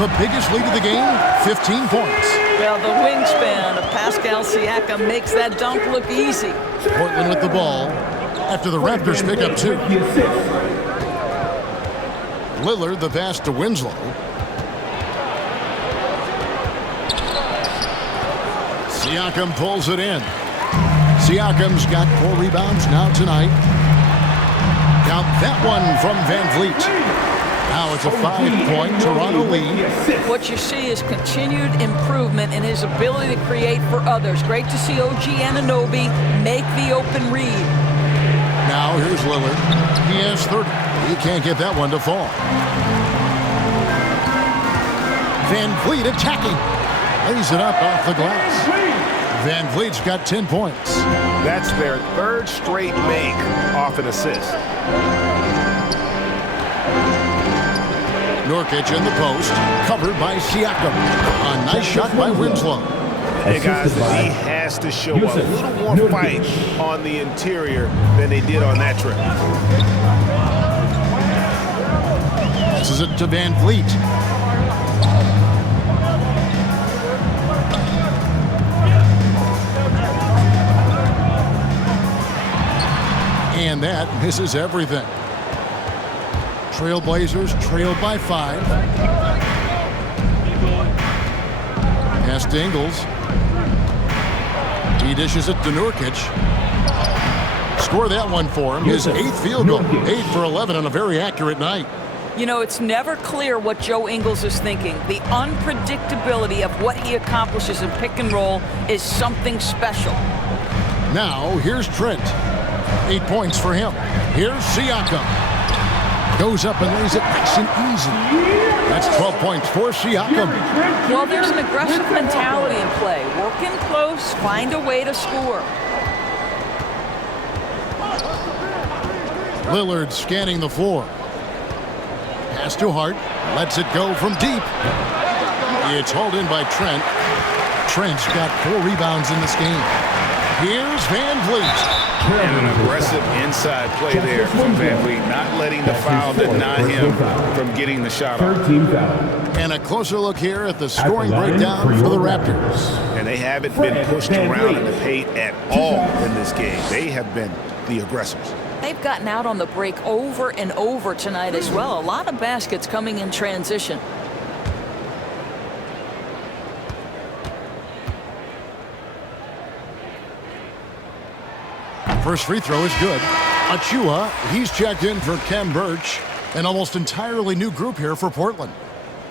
The biggest lead of the game, 15 points. Well, the wingspan of Pascal Siakam makes that dunk look easy. Portland with the ball after the Raptors pick up 2. Lillard, the pass to Winslow. Siakam pulls it in. Siakam's got 4 rebounds now tonight. Count that one from Van Vliet. Now it's a 5-point Toronto lead. What you see is continued improvement in his ability to create for others. Great to see OG Anunoby make the open read. Now here's Lillard. He has 30. He can't get that one to fall. Van Vliet attacking. Lays it up off the glass. Van Vliet's got 10 points. That's their 3rd straight make off an assist. Nurkic in the post, covered by Siakam. A nice shot by Winslow. Hey guys, he has to show a little more fight on the interior than they did on that trip. Passes it to Van Vliet. And that misses everything. Trailblazers trail by 5. Pass to Ingles. He dishes it to Nurkic. Score that one for him. His 8th field goal. 8 for 11 on a very accurate night. You know, it's never clear what Joe Ingles is thinking. The unpredictability of what he accomplishes in pick and roll is something special. Now, here's Trent. 8 points for him. Here's Siakam. Goes up and lays it nice and easy. That's 12 points for Siakam. Well, there's an aggressive mentality in play. Work in close, find a way to score. Lillard scanning the floor. Pass to Hart. Lets it go from deep. It's hauled in by Trent. Trent's got 4 rebounds in this game. Here's Van Vliet. And an aggressive inside play there from Van Vliet, not letting the foul deny him from getting the shot off. And a closer look here at the scoring breakdown for the Raptors. And they haven't been pushed around in the paint at all in this game. They have been the aggressors. They've gotten out on the break over and over tonight as well. A lot of baskets coming in transition. First free throw is good. Achua, he's checked in for Kem Birch. An almost entirely new group here for Portland.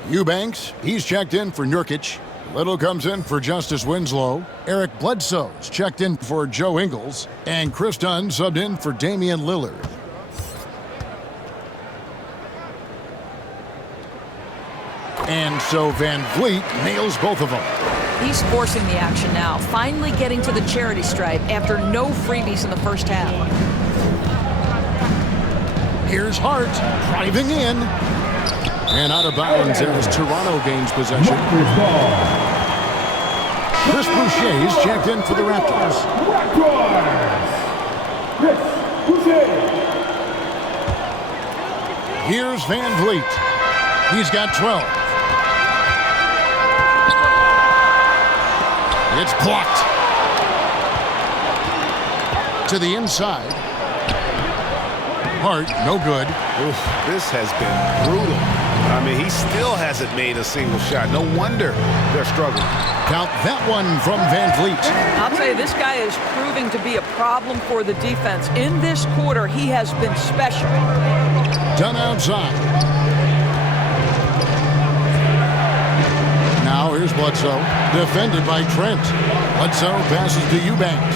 Eubanks, he's checked in for Nurkic. Little comes in for Justice Winslow. Eric Bledsoe's checked in for Joe Ingles. And Chris Dunn subbed in for Damian Lillard. And so Van Vliet nails both of them. He's forcing the action now, finally getting to the charity stripe after no freebies in the first half. Here's Hart driving in. And out of bounds as Toronto gains possession. Chris Boucher's checked in for the Raptors. Here's Van Vliet. He's got 12. It's blocked. To the inside. Hart, no good. Oof, this has been brutal. I mean, he still hasn't made a single shot. No wonder they're struggling. Count that one from Van Vliet. I'll tell you, this guy is proving to be a problem for the defense. In this quarter, he has been special. Done outside. Now here's Bledsoe, defended by Trent. Bledsoe passes to Eubanks.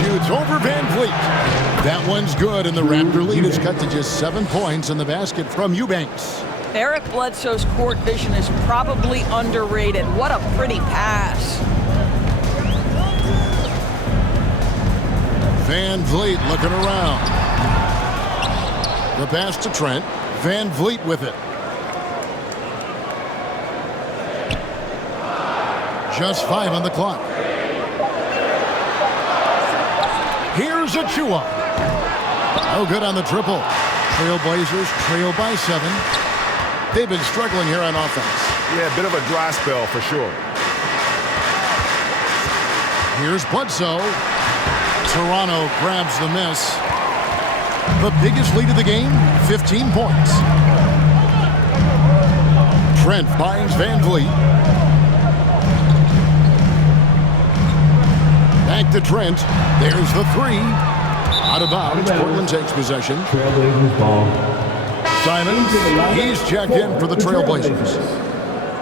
Shoots over Van Vliet. That one's good, and the Raptor lead is cut to just 7 points in the basket from Eubanks. Eric Bledsoe's court vision is probably underrated. What a pretty pass. Van Vliet looking around. The pass to Trent. Van Vliet with it. Just 5 on the clock. Here's Achua. No good on the triple. Trailblazers trail by 7. They've been struggling here on offense. Yeah, a bit of a dry spell for sure. Here's Bledsoe. Toronto grabs the miss. The biggest lead of the game, 15 points. Trent finds Van Vliet. Back to Trent. There's the 3. Out of bounds. Portland takes possession. Trailblazers ball. Simons, he's checked in for the Trailblazers.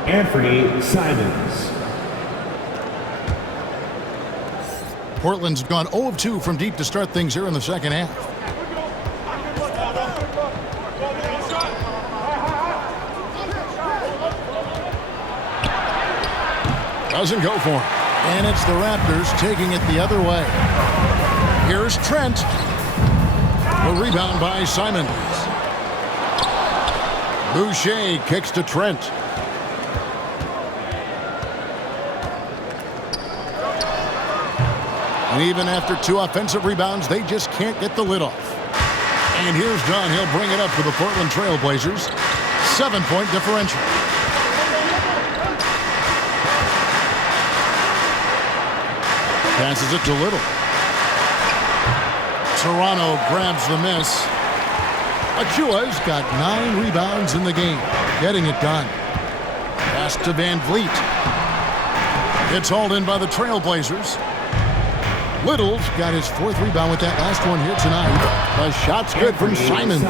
Anthony Simons. Portland's gone 0 of 2 from deep to start things here in the second half. Doesn't go for him. And it's the Raptors taking it the other way. Here's Trent. The rebound by Simons. Boucher kicks to Trent. And even after 2 offensive rebounds, they just can't get the lid off. And here's Dunn. He'll bring it up for the Portland Trail Blazers. 7-point differential. Passes it to Little. Toronto grabs the miss. Achua's got 9 rebounds in the game, getting it done. Pass to Van Vliet. It's hauled in by the Trailblazers. Little's got his 4th rebound with that last one here tonight. The shot's good from Simon.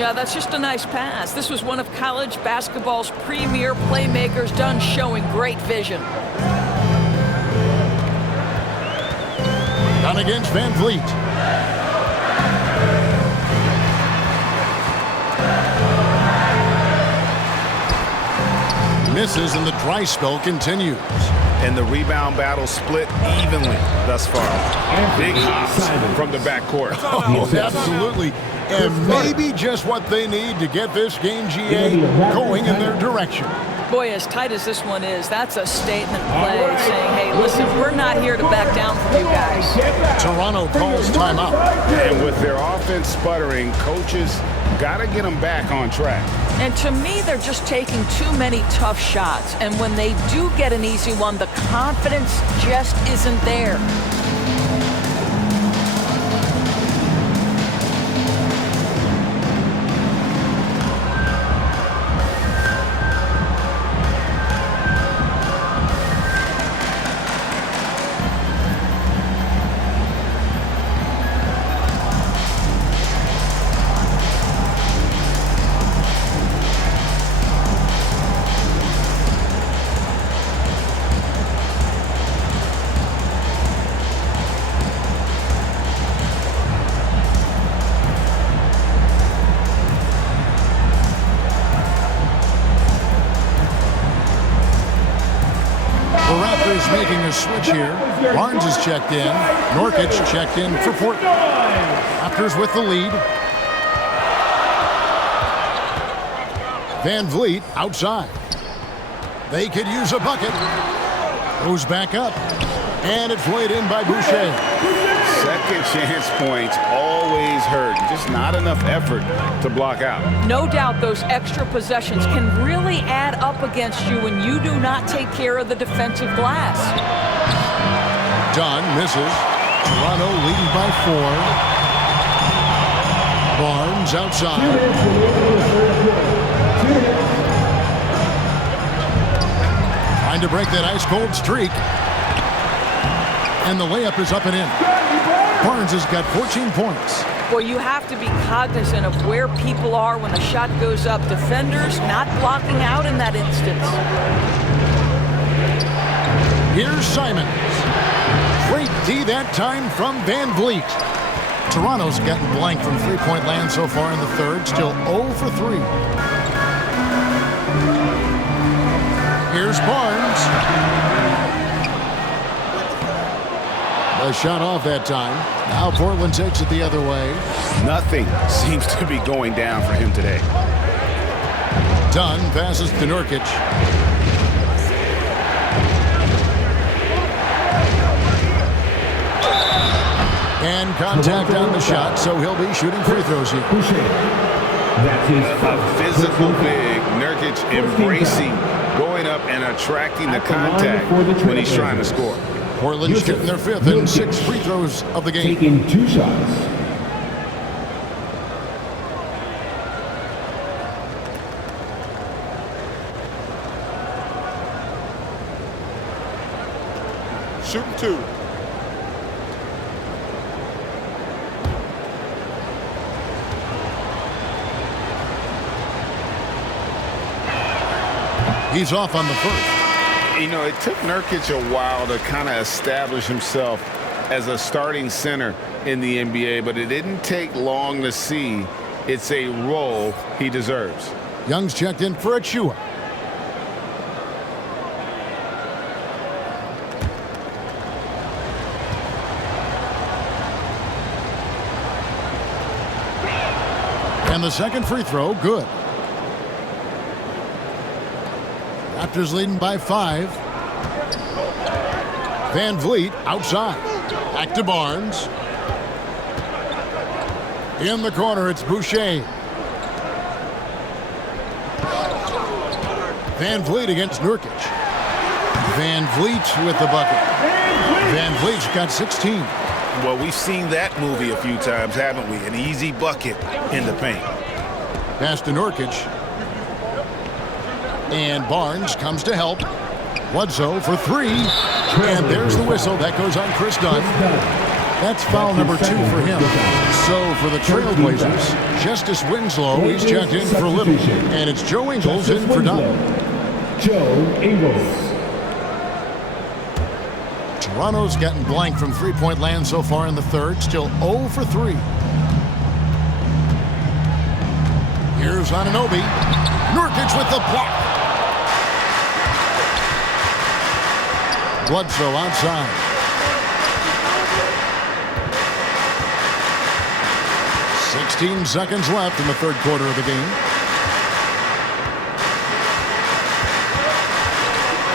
Yeah, that's just a nice pass. This was one of college basketball's premier playmakers, Dunn showing great vision. Done against Van Vliet. Misses and the dry spell continues. And the rebound battle split evenly thus far. Big hops from the backcourt. Oh, absolutely. And maybe just what they need to get this game, GA, going in their direction. Boy, as tight as this one is, that's a statement play saying, hey, listen, we're not here to back down from you guys. Toronto calls timeout. And with their offense sputtering, coaches got to get them back on track. And to me, they're just taking too many tough shots. And when they do get an easy one, the confidence just isn't there. Making a switch here. Barnes is checked in. Nurkic checked in for Portland. Raptors with the lead. Van Vliet outside. They could use a bucket. Goes back up. And it's laid in by Boucher. Second chance points always hurt. Just not enough effort to block out. No doubt those extra possessions can really add up against you when you do not take care of the defensive glass. Dunn misses. Toronto leading by 4. Barnes outside. Trying to break that ice-cold streak. And the layup is up and in. Barnes has got 14 points. Well, you have to be cognizant of where people are when the shot goes up. Defenders not blocking out in that instance. Here's Simons. Great D that time from Van Vliet. Toronto's gotten blank from three-point land so far in the third. Still 0 for 3. Here's Barnes. A shot off that time. Now Portland takes it the other way. Nothing seems to be going down for him today. Dunn passes to Nurkic. And contact on the shot, so he'll be shooting free throws here. A physical big. Nurkic embracing, going up and attracting the contact when he's trying to score. Portland's getting their 5th and 6 free throws of the game. Taking 2 shots. Shooting 2. He's off on the first. You know, it took Nurkic a while to kind of establish himself as a starting center in the NBA, but it didn't take long to see it's a role he deserves. Young's checked in for Achua. And the second free throw, good. Raptors leading by 5. Van Vliet outside. Back to Barnes. In the corner, it's Boucher. Van Vliet against Nurkic. Van Vliet with the bucket. Van Vliet's got 16. Well, we've seen that movie a few times, haven't we? An easy bucket in the paint. Pass to Nurkic. And Barnes comes to help. Bledsoe for three. And there's the whistle. That goes on Chris Dunn. That's foul number 2 for him. So for the Trailblazers, Justice Winslow, he's checked in for Little. And it's Joe Ingles in for Dunn. Joe Ingles. Toronto's gotten blank from three-point land so far in the third. Still 0 for 3. Here's Anunoby. Nurkic with the block. Bledsoe outside. "16 seconds left in the third quarter of the game.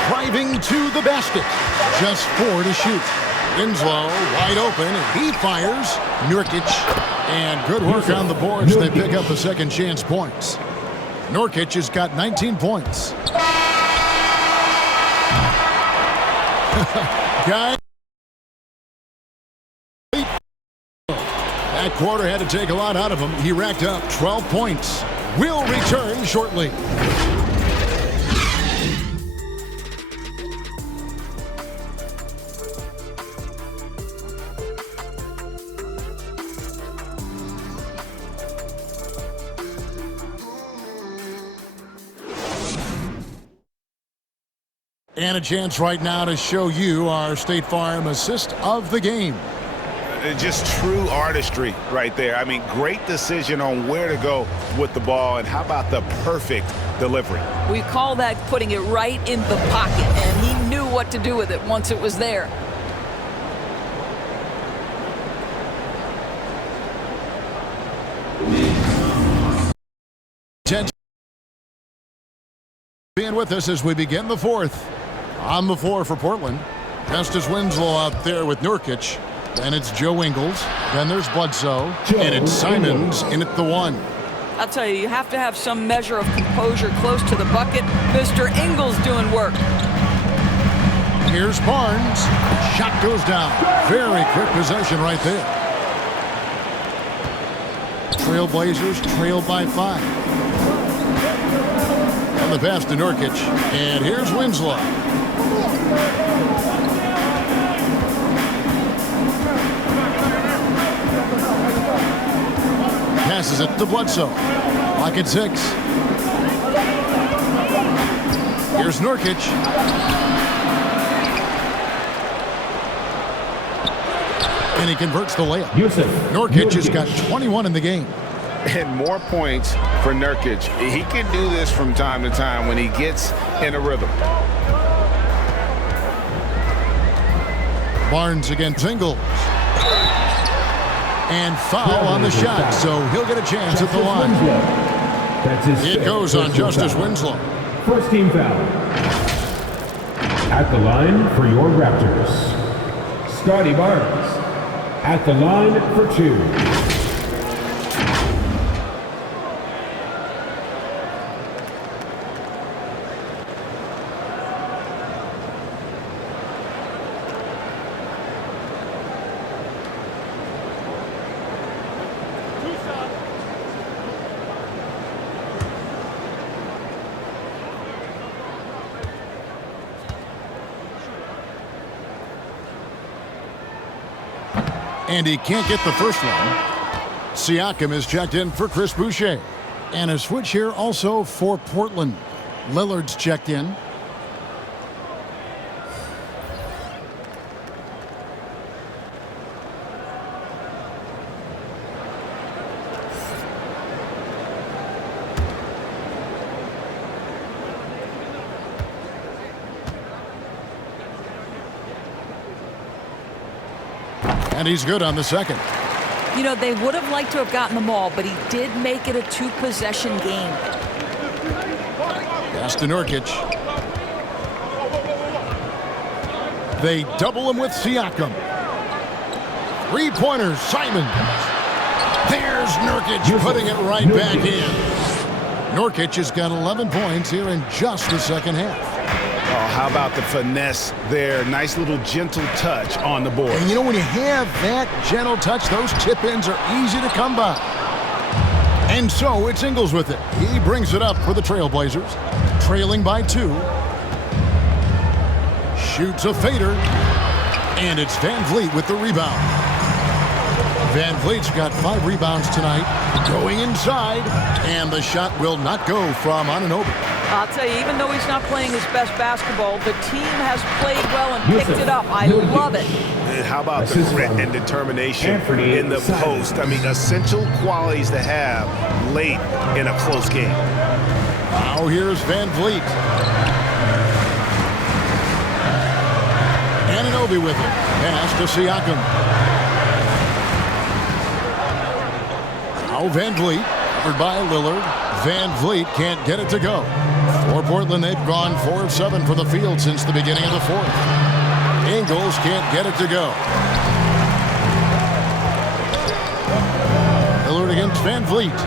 Driving to the basket. Just 4 to shoot. Winslow wide open, and he fires. Nurkic, and good work on the boards. They pick up the second chance points. Nurkic has got 19 points. Guy. That quarter had to take a lot out of him. He racked up 12 points. We'll return shortly. And a chance right now to show you our State Farm assist of the game. Just true artistry right there. I mean, great decision on where to go with the ball, and how about the perfect delivery? We call that putting it right in the pocket, and he knew what to do with it once it was there. Being with us as we begin the fourth. On the floor for Portland, Justice Winslow out there with Nurkic. Then it's Joe Ingles. Then there's Bledsoe. And it's Simons in at the 1. I'll tell you, you have to have some measure of composure close to the bucket. Mr. Ingles doing work. Here's Barnes. Shot goes down. Very quick possession right there. Trailblazers trail by 5. And the pass to Nurkic. And here's Winslow. Passes it to Bledsoe. Lock at 6. Here's Nurkic. And he converts the layup. Nurkic has got 21 in the game. And more points for Nurkic. He can do this from time to time when he gets in a rhythm. Barnes against Ingles. And foul on the shot, so he'll get a chance at the line. It goes on Justice Winslow. First team foul. At the line for your Raptors, Scotty Barnes. At the line for 2. And he can't get the first one. Siakam is checked in for Chris Boucher. And a switch here also for Portland. Lillard's checked in. And he's good on the second. You know, they would have liked to have gotten the ball, but he did make it a 2-possession game. Pass to Nurkic. They double him with Siakam. Three-pointers, Simons. There's Nurkic putting it right back in. Nurkic has got 11 points here in just the second half. Oh, how about the finesse there? Nice little gentle touch on the board. And you know, when you have that gentle touch, those tip-ins are easy to come by. And so it's Ingles with it. He brings it up for the Trailblazers, trailing by 2. Shoots a fader, and it's Van Vliet with the rebound. Van Vliet's got 5 rebounds tonight, going inside, and the shot will not go from Anunoby. I'll tell you, even though he's not playing his best basketball, the team has played well and picked it up. I love it. And how about the grit and determination in the post? I mean, essential qualities to have late in a close game. Now here's Van Vliet. Anunoby with it. Pass to Siakam. Now Van Vliet, covered by Lillard. Van Vliet can't get it to go. For Portland, they've gone 4 of 7 from the field since the beginning of the 4th. Ingles can't get it to go. Lillard against Van Vliet.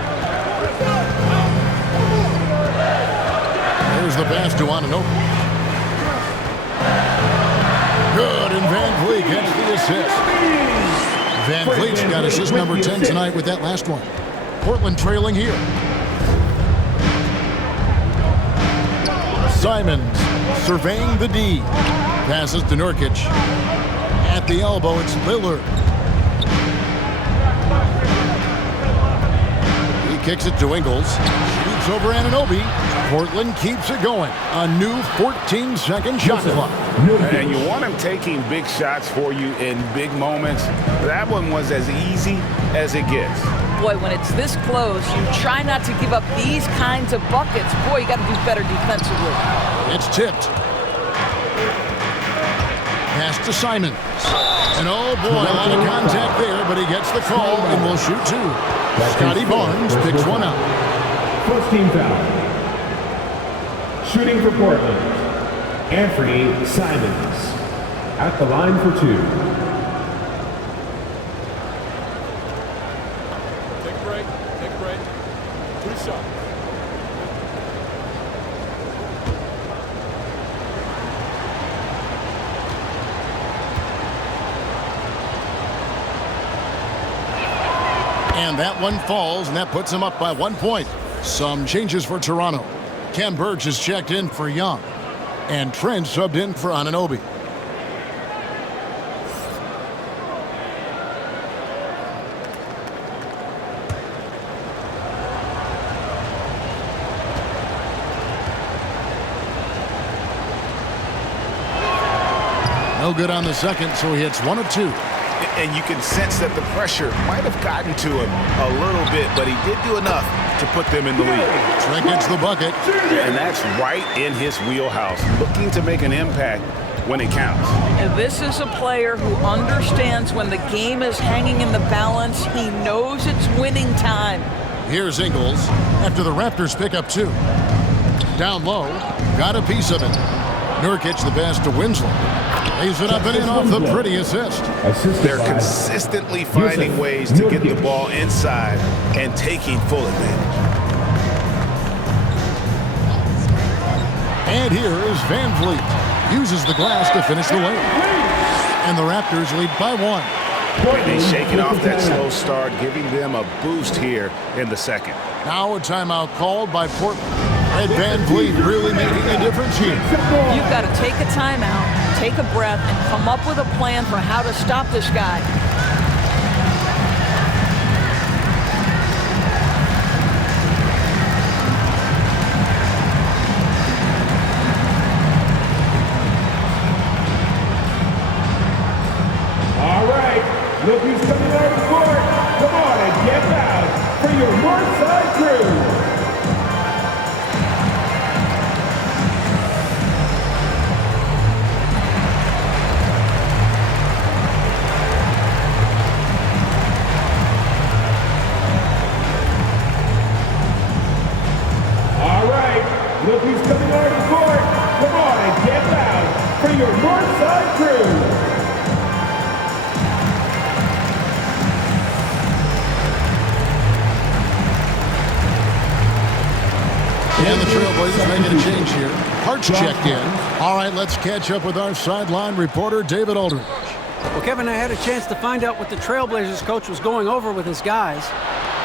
There's the pass to Anunoby. Good, and Van Vliet gets the assist. Van Vliet's got assist number 10 tonight with that last one. Portland trailing here. Simons surveying the D. Passes to Nurkic. At the elbow, it's Lillard. He kicks it to Ingles. Shoots over Anunoby. Portland keeps it going. A new 14-second shot clock. And you want him taking big shots for you in big moments. That one was as easy as it gets. Boy, when it's this close, you try not to give up these kinds of buckets. Boy, you got to do better defensively. It's tipped. Pass to Simons. And oh boy, a lot of contact there, but he gets the call and will shoot 2. Scotty Barnes picks one out. First team foul. Shooting for Portland, Anthony Simons. At the line for 2. Take a break. 2 shots. And that one falls, and that puts him up by 1 point. Some changes for Toronto. Ken Burge has checked in for Young, and Trent subbed in for Anunoby. No good on the second, so he hits 1 of 2. And you can sense that the pressure might have gotten to him a little bit, but he did do enough to put them in the lead. Trent gets the bucket. And that's right in his wheelhouse, looking to make an impact when it counts. And this is a player who understands when the game is hanging in the balance. He knows it's winning time. Here's Ingles after the Raptors pick up 2. Down low, got a piece of it. Nurkic the pass to Winslow. Lays it up and in off the pretty assist. They're consistently finding ways to get the ball inside and taking full advantage. And here is Van Vliet. Uses the glass to finish the lane. And the Raptors lead by 1. They shaking off that slow start, giving them a boost here in the second. Now a timeout called by Portland. And Van Vliet really making a difference here. You've got to take a timeout, take a breath, and come up with a plan for how to stop this guy. All right, look who's coming out of court. Come on and get out for your Northside crew. And the Trailblazers making a change here. Hart's checked in. All right, let's catch up with our sideline reporter, David Aldridge. Well, Kevin, I had a chance to find out what the Trailblazers coach was going over with his guys.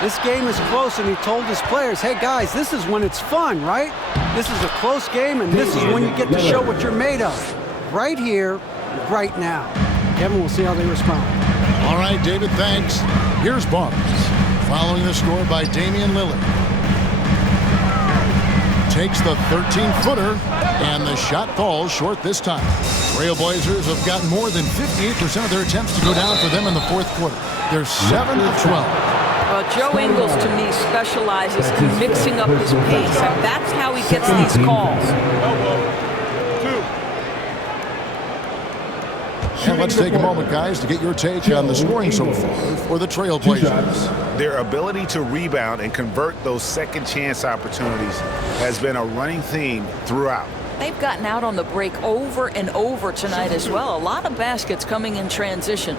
This game is close, and he told his players, hey, guys, this is when it's fun, right? This is a close game, and this is when you get to show what you're made of. Right here, right now. Kevin, we'll see how they respond. All right, David, thanks. Here's Barnes, following the score by Damian Lillard. Takes the 13-footer, and the shot falls short this time. Trailblazers have gotten more than 58% of their attempts to go down for them in the fourth quarter. They're 7 of 12. Joe Ingles, to me, specializes in mixing up his pace, and that's how he gets these calls. And let's take a moment, guys, to get your take on the scoring so far for the Trailblazers. Their ability to rebound and convert those second chance opportunities has been a running theme throughout. They've gotten out on the break over and over tonight as well. A lot of baskets coming in transition.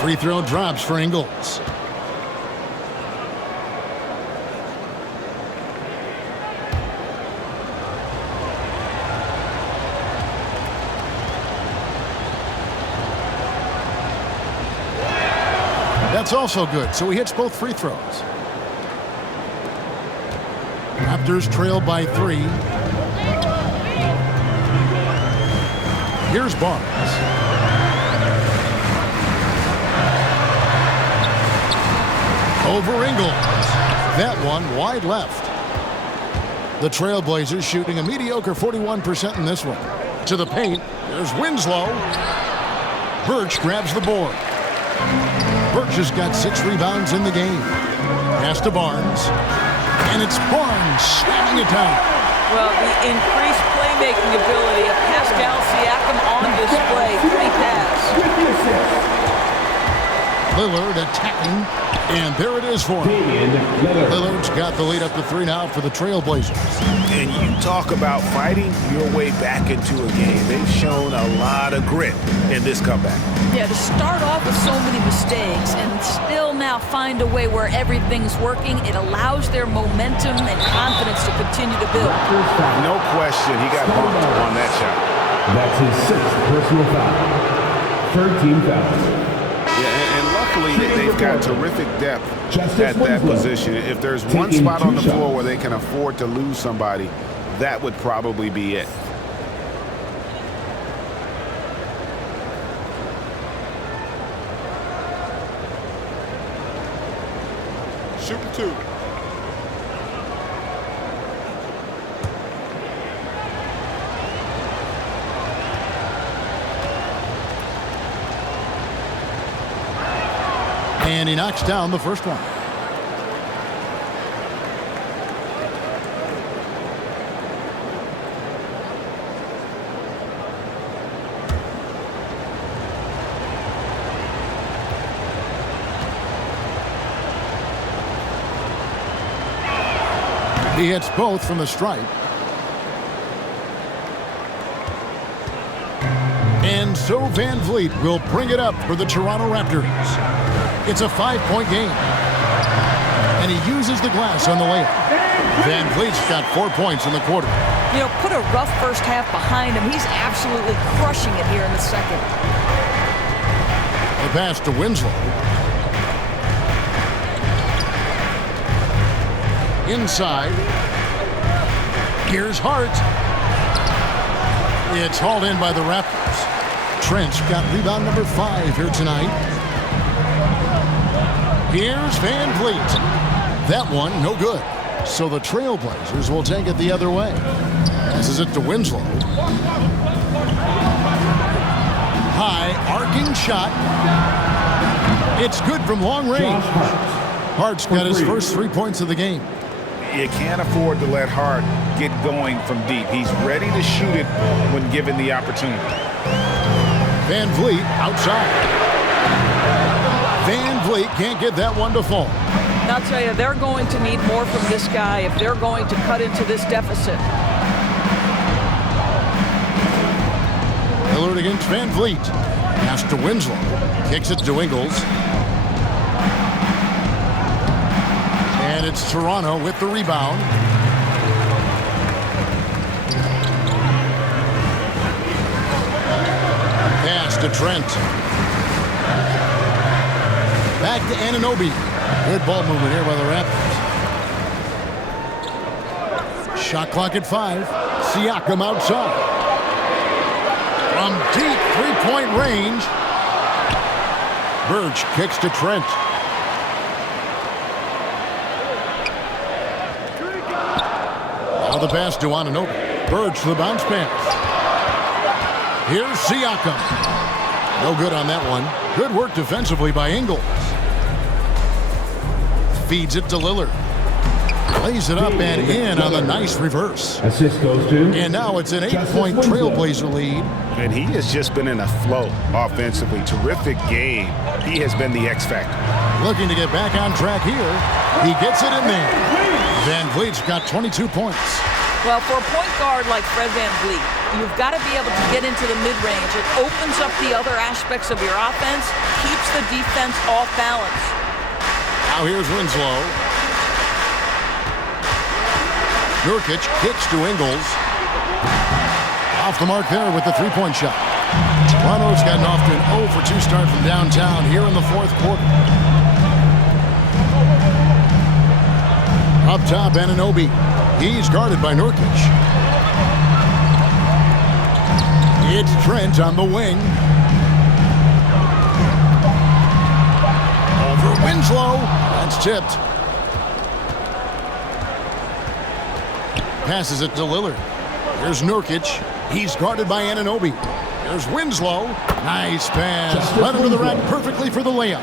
Free throw drops for Ingles. That's also good, so he hits both free throws. Raptors trail by 3. Here's Barnes. Over Ingles. That one wide left. The Trailblazers shooting a mediocre 41% in this one. To the paint, there's Winslow. Birch grabs the board. Birch has got 6 rebounds in the game. Pass to Barnes. And it's Barnes slamming it down. Well, the increased playmaking ability of Pascal Siakam on display. Great pass. Lillard attacking, and there it is for him. Lillard's got the lead up to 3 now for the Trailblazers. And you talk about fighting your way back into a game. They've shown a lot of grit in this comeback. Yeah, to start off with so many mistakes and still now find a way where everything's working, it allows their momentum and confidence to continue to build. No question, he got bumped on that shot. That's his 6th personal foul. 3rd team foul. And luckily, they've got terrific depth at that position. If there's one spot on the floor where they can afford to lose somebody, that would probably be it. Shooting 2. And he knocks down the first one. He hits both from the stripe. And so Van Vliet will bring it up for the Toronto Raptors. It's a 5-point game. And he uses the glass on the layup. Van Vliet's got 4 points in the quarter. You know, put a rough first half behind him. He's absolutely crushing it here in the second. The pass to Winslow. Inside. Here's Hart. It's hauled in by the Raptors. Trent's got rebound number 5 here tonight. Here's Van Vliet. That one, no good. So the Trailblazers will take it the other way. Passes it to Winslow. High, arcing shot. It's good from long range. Hart's got his first 3 points of the game. You can't afford to let Hart get going from deep. He's ready to shoot it when given the opportunity. Van Vliet outside. Van Vliet can't get that one to fall. And I'll tell you, they're going to need more from this guy if they're going to cut into this deficit. Lillard against Van Vliet. Pass to Winslow. Kicks it to Ingles. And it's Toronto with the rebound. Pass to Trent. Back to Anunoby. Good ball movement here by the Raptors. Shot clock at 5. Siakam outside. From deep three-point range. Burge kicks to Trent. Now the pass to Anunoby. Burge for the bounce pass. Here's Siakam. No good on that one. Good work defensively by Ingles. Feeds it to Lillard. Lays it up and in on the nice reverse. Assist goes to. And now it's an 8-point Trailblazer lead. And he has just been in a flow offensively. Terrific game. He has been the X factor. Looking to get back on track here. He gets it in there. Van Vliet's got 22 points. Well, for a point guard like Fred Van Vliet, you've got to be able to get into the mid-range. It opens up the other aspects of your offense, keeps the defense off balance. Now here's Winslow. Nurkic kicks to Ingles. Off the mark there with the three-point shot. Toronto's gotten off to an 0 for 2 start from downtown here in the fourth quarter. Up top, Anunoby. He's guarded by Nurkic. It's Trent on the wing. Over Winslow. That's tipped. Passes it to Lillard. Here's Nurkic. He's guarded by Anunoby. Here's Winslow. Nice pass. Right under the rack perfectly for the layup.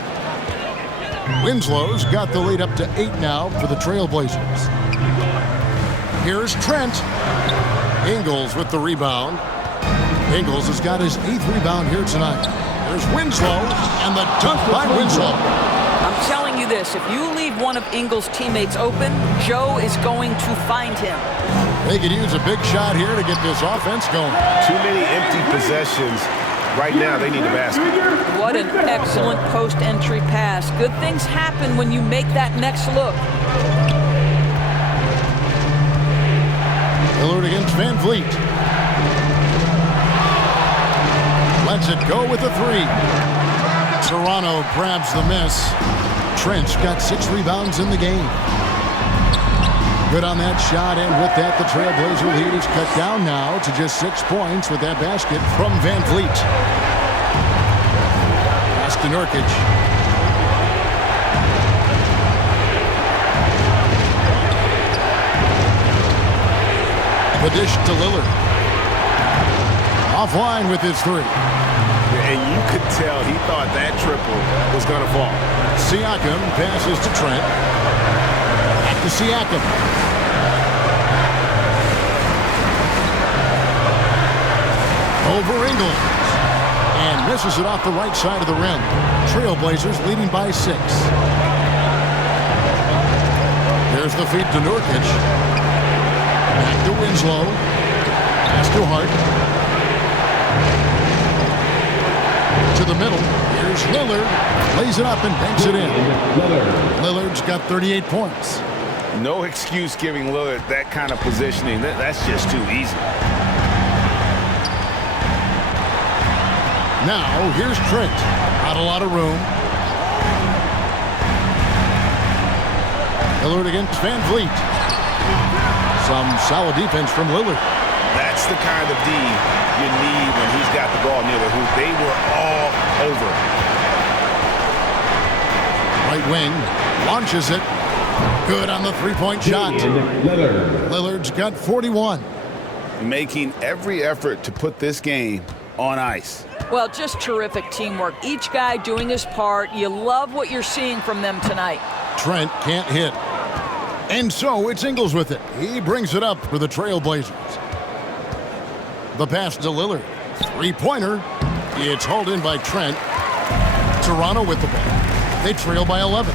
Winslow's got the lead up to 8 now for the Trailblazers. Here's Trent. Ingles with the rebound. Ingles has got his 8th rebound here tonight. There's Winslow, and the dunk by Winslow. I'm telling you this, if you leave one of Ingles' teammates open, Joe is going to find him. They could use a big shot here to get this offense going. Too many empty possessions. Right now, they need a basket. What an excellent post-entry pass. Good things happen when you make that next look. Lillard against Van Vliet. Lets it go with a 3. Toronto grabs the miss. Trent's got 6 rebounds in the game. Good on that shot, and with that, the Trailblazer lead is cut down now to just 6 points with that basket from Van Vliet. Pass to Nurkic. The dish to Lillard. Offline with his 3. And you could tell he thought that triple was going to fall. Siakam passes to Trent. Back to Siakam. Over Ingles. And misses it off the right side of the rim. Trailblazers leading by 6. There's the feed to Nurkic. Back to Winslow. Pass to Hart. To the middle. Here's Lillard. Lays it up and banks it in. Lillard's got 38 points. No excuse giving Lillard that kind of positioning. That's just too easy. Now, here's Trent. Not a lot of room. Lillard against Van Vliet. Some solid defense from Lillard. That's the kind of D you need when he's got the ball near the hoop. They were all over. Right wing. Launches it. Good on the three-point shot. Lillard's got 41. Making every effort to put this game on ice. Well, just terrific teamwork. Each guy doing his part. You love what you're seeing from them tonight. Trent can't hit. And so it's Ingles with it. He brings it up for the Trailblazers. The pass to Lillard. Three-pointer. It's hauled in by Trent. Toronto with the ball. They trail by 11.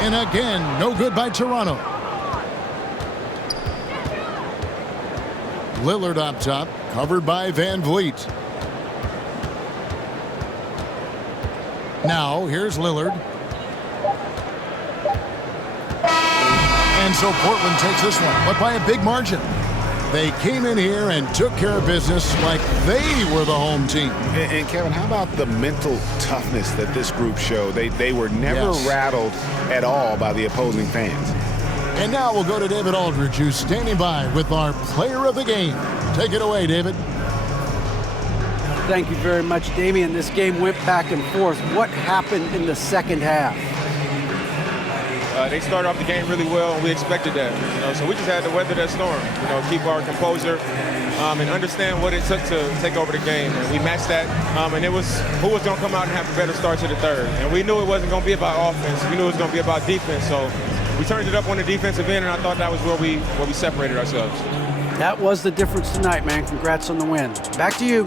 And again, no good by Toronto. Lillard up top, covered by Van Vliet. Now, here's Lillard. And so Portland takes this one, but by a big margin. They came in here and took care of business like they were the home team. And Kevin, how about the mental toughness that this group showed? They were never rattled at all by the opposing fans. And now we'll go to David Aldridge, who's standing by with our player of the game. Take it away, David. Thank you very much, Damian. This game went back and forth. What happened in the second half? They started off the game really well, and we expected that. So we just had to weather that storm. Keep our composure and understand what it took to take over the game. And we matched that. And it was who was going to come out and have a better start to the third. And we knew it wasn't going to be about offense. We knew it was going to be about defense. So we turned it up on the defensive end, and I thought that was where we separated ourselves. That was the difference tonight, man. Congrats on the win. Back to you.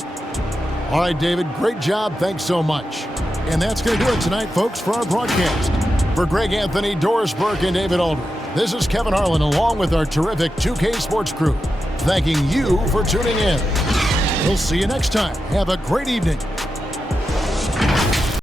All right, David, great job. Thanks so much. And that's going to do it tonight, folks, for our broadcast. For Greg Anthony, Doris Burke, and David Aldridge, this is Kevin Harlan along with our terrific 2K Sports crew, thanking you for tuning in. We'll see you next time. Have a great evening.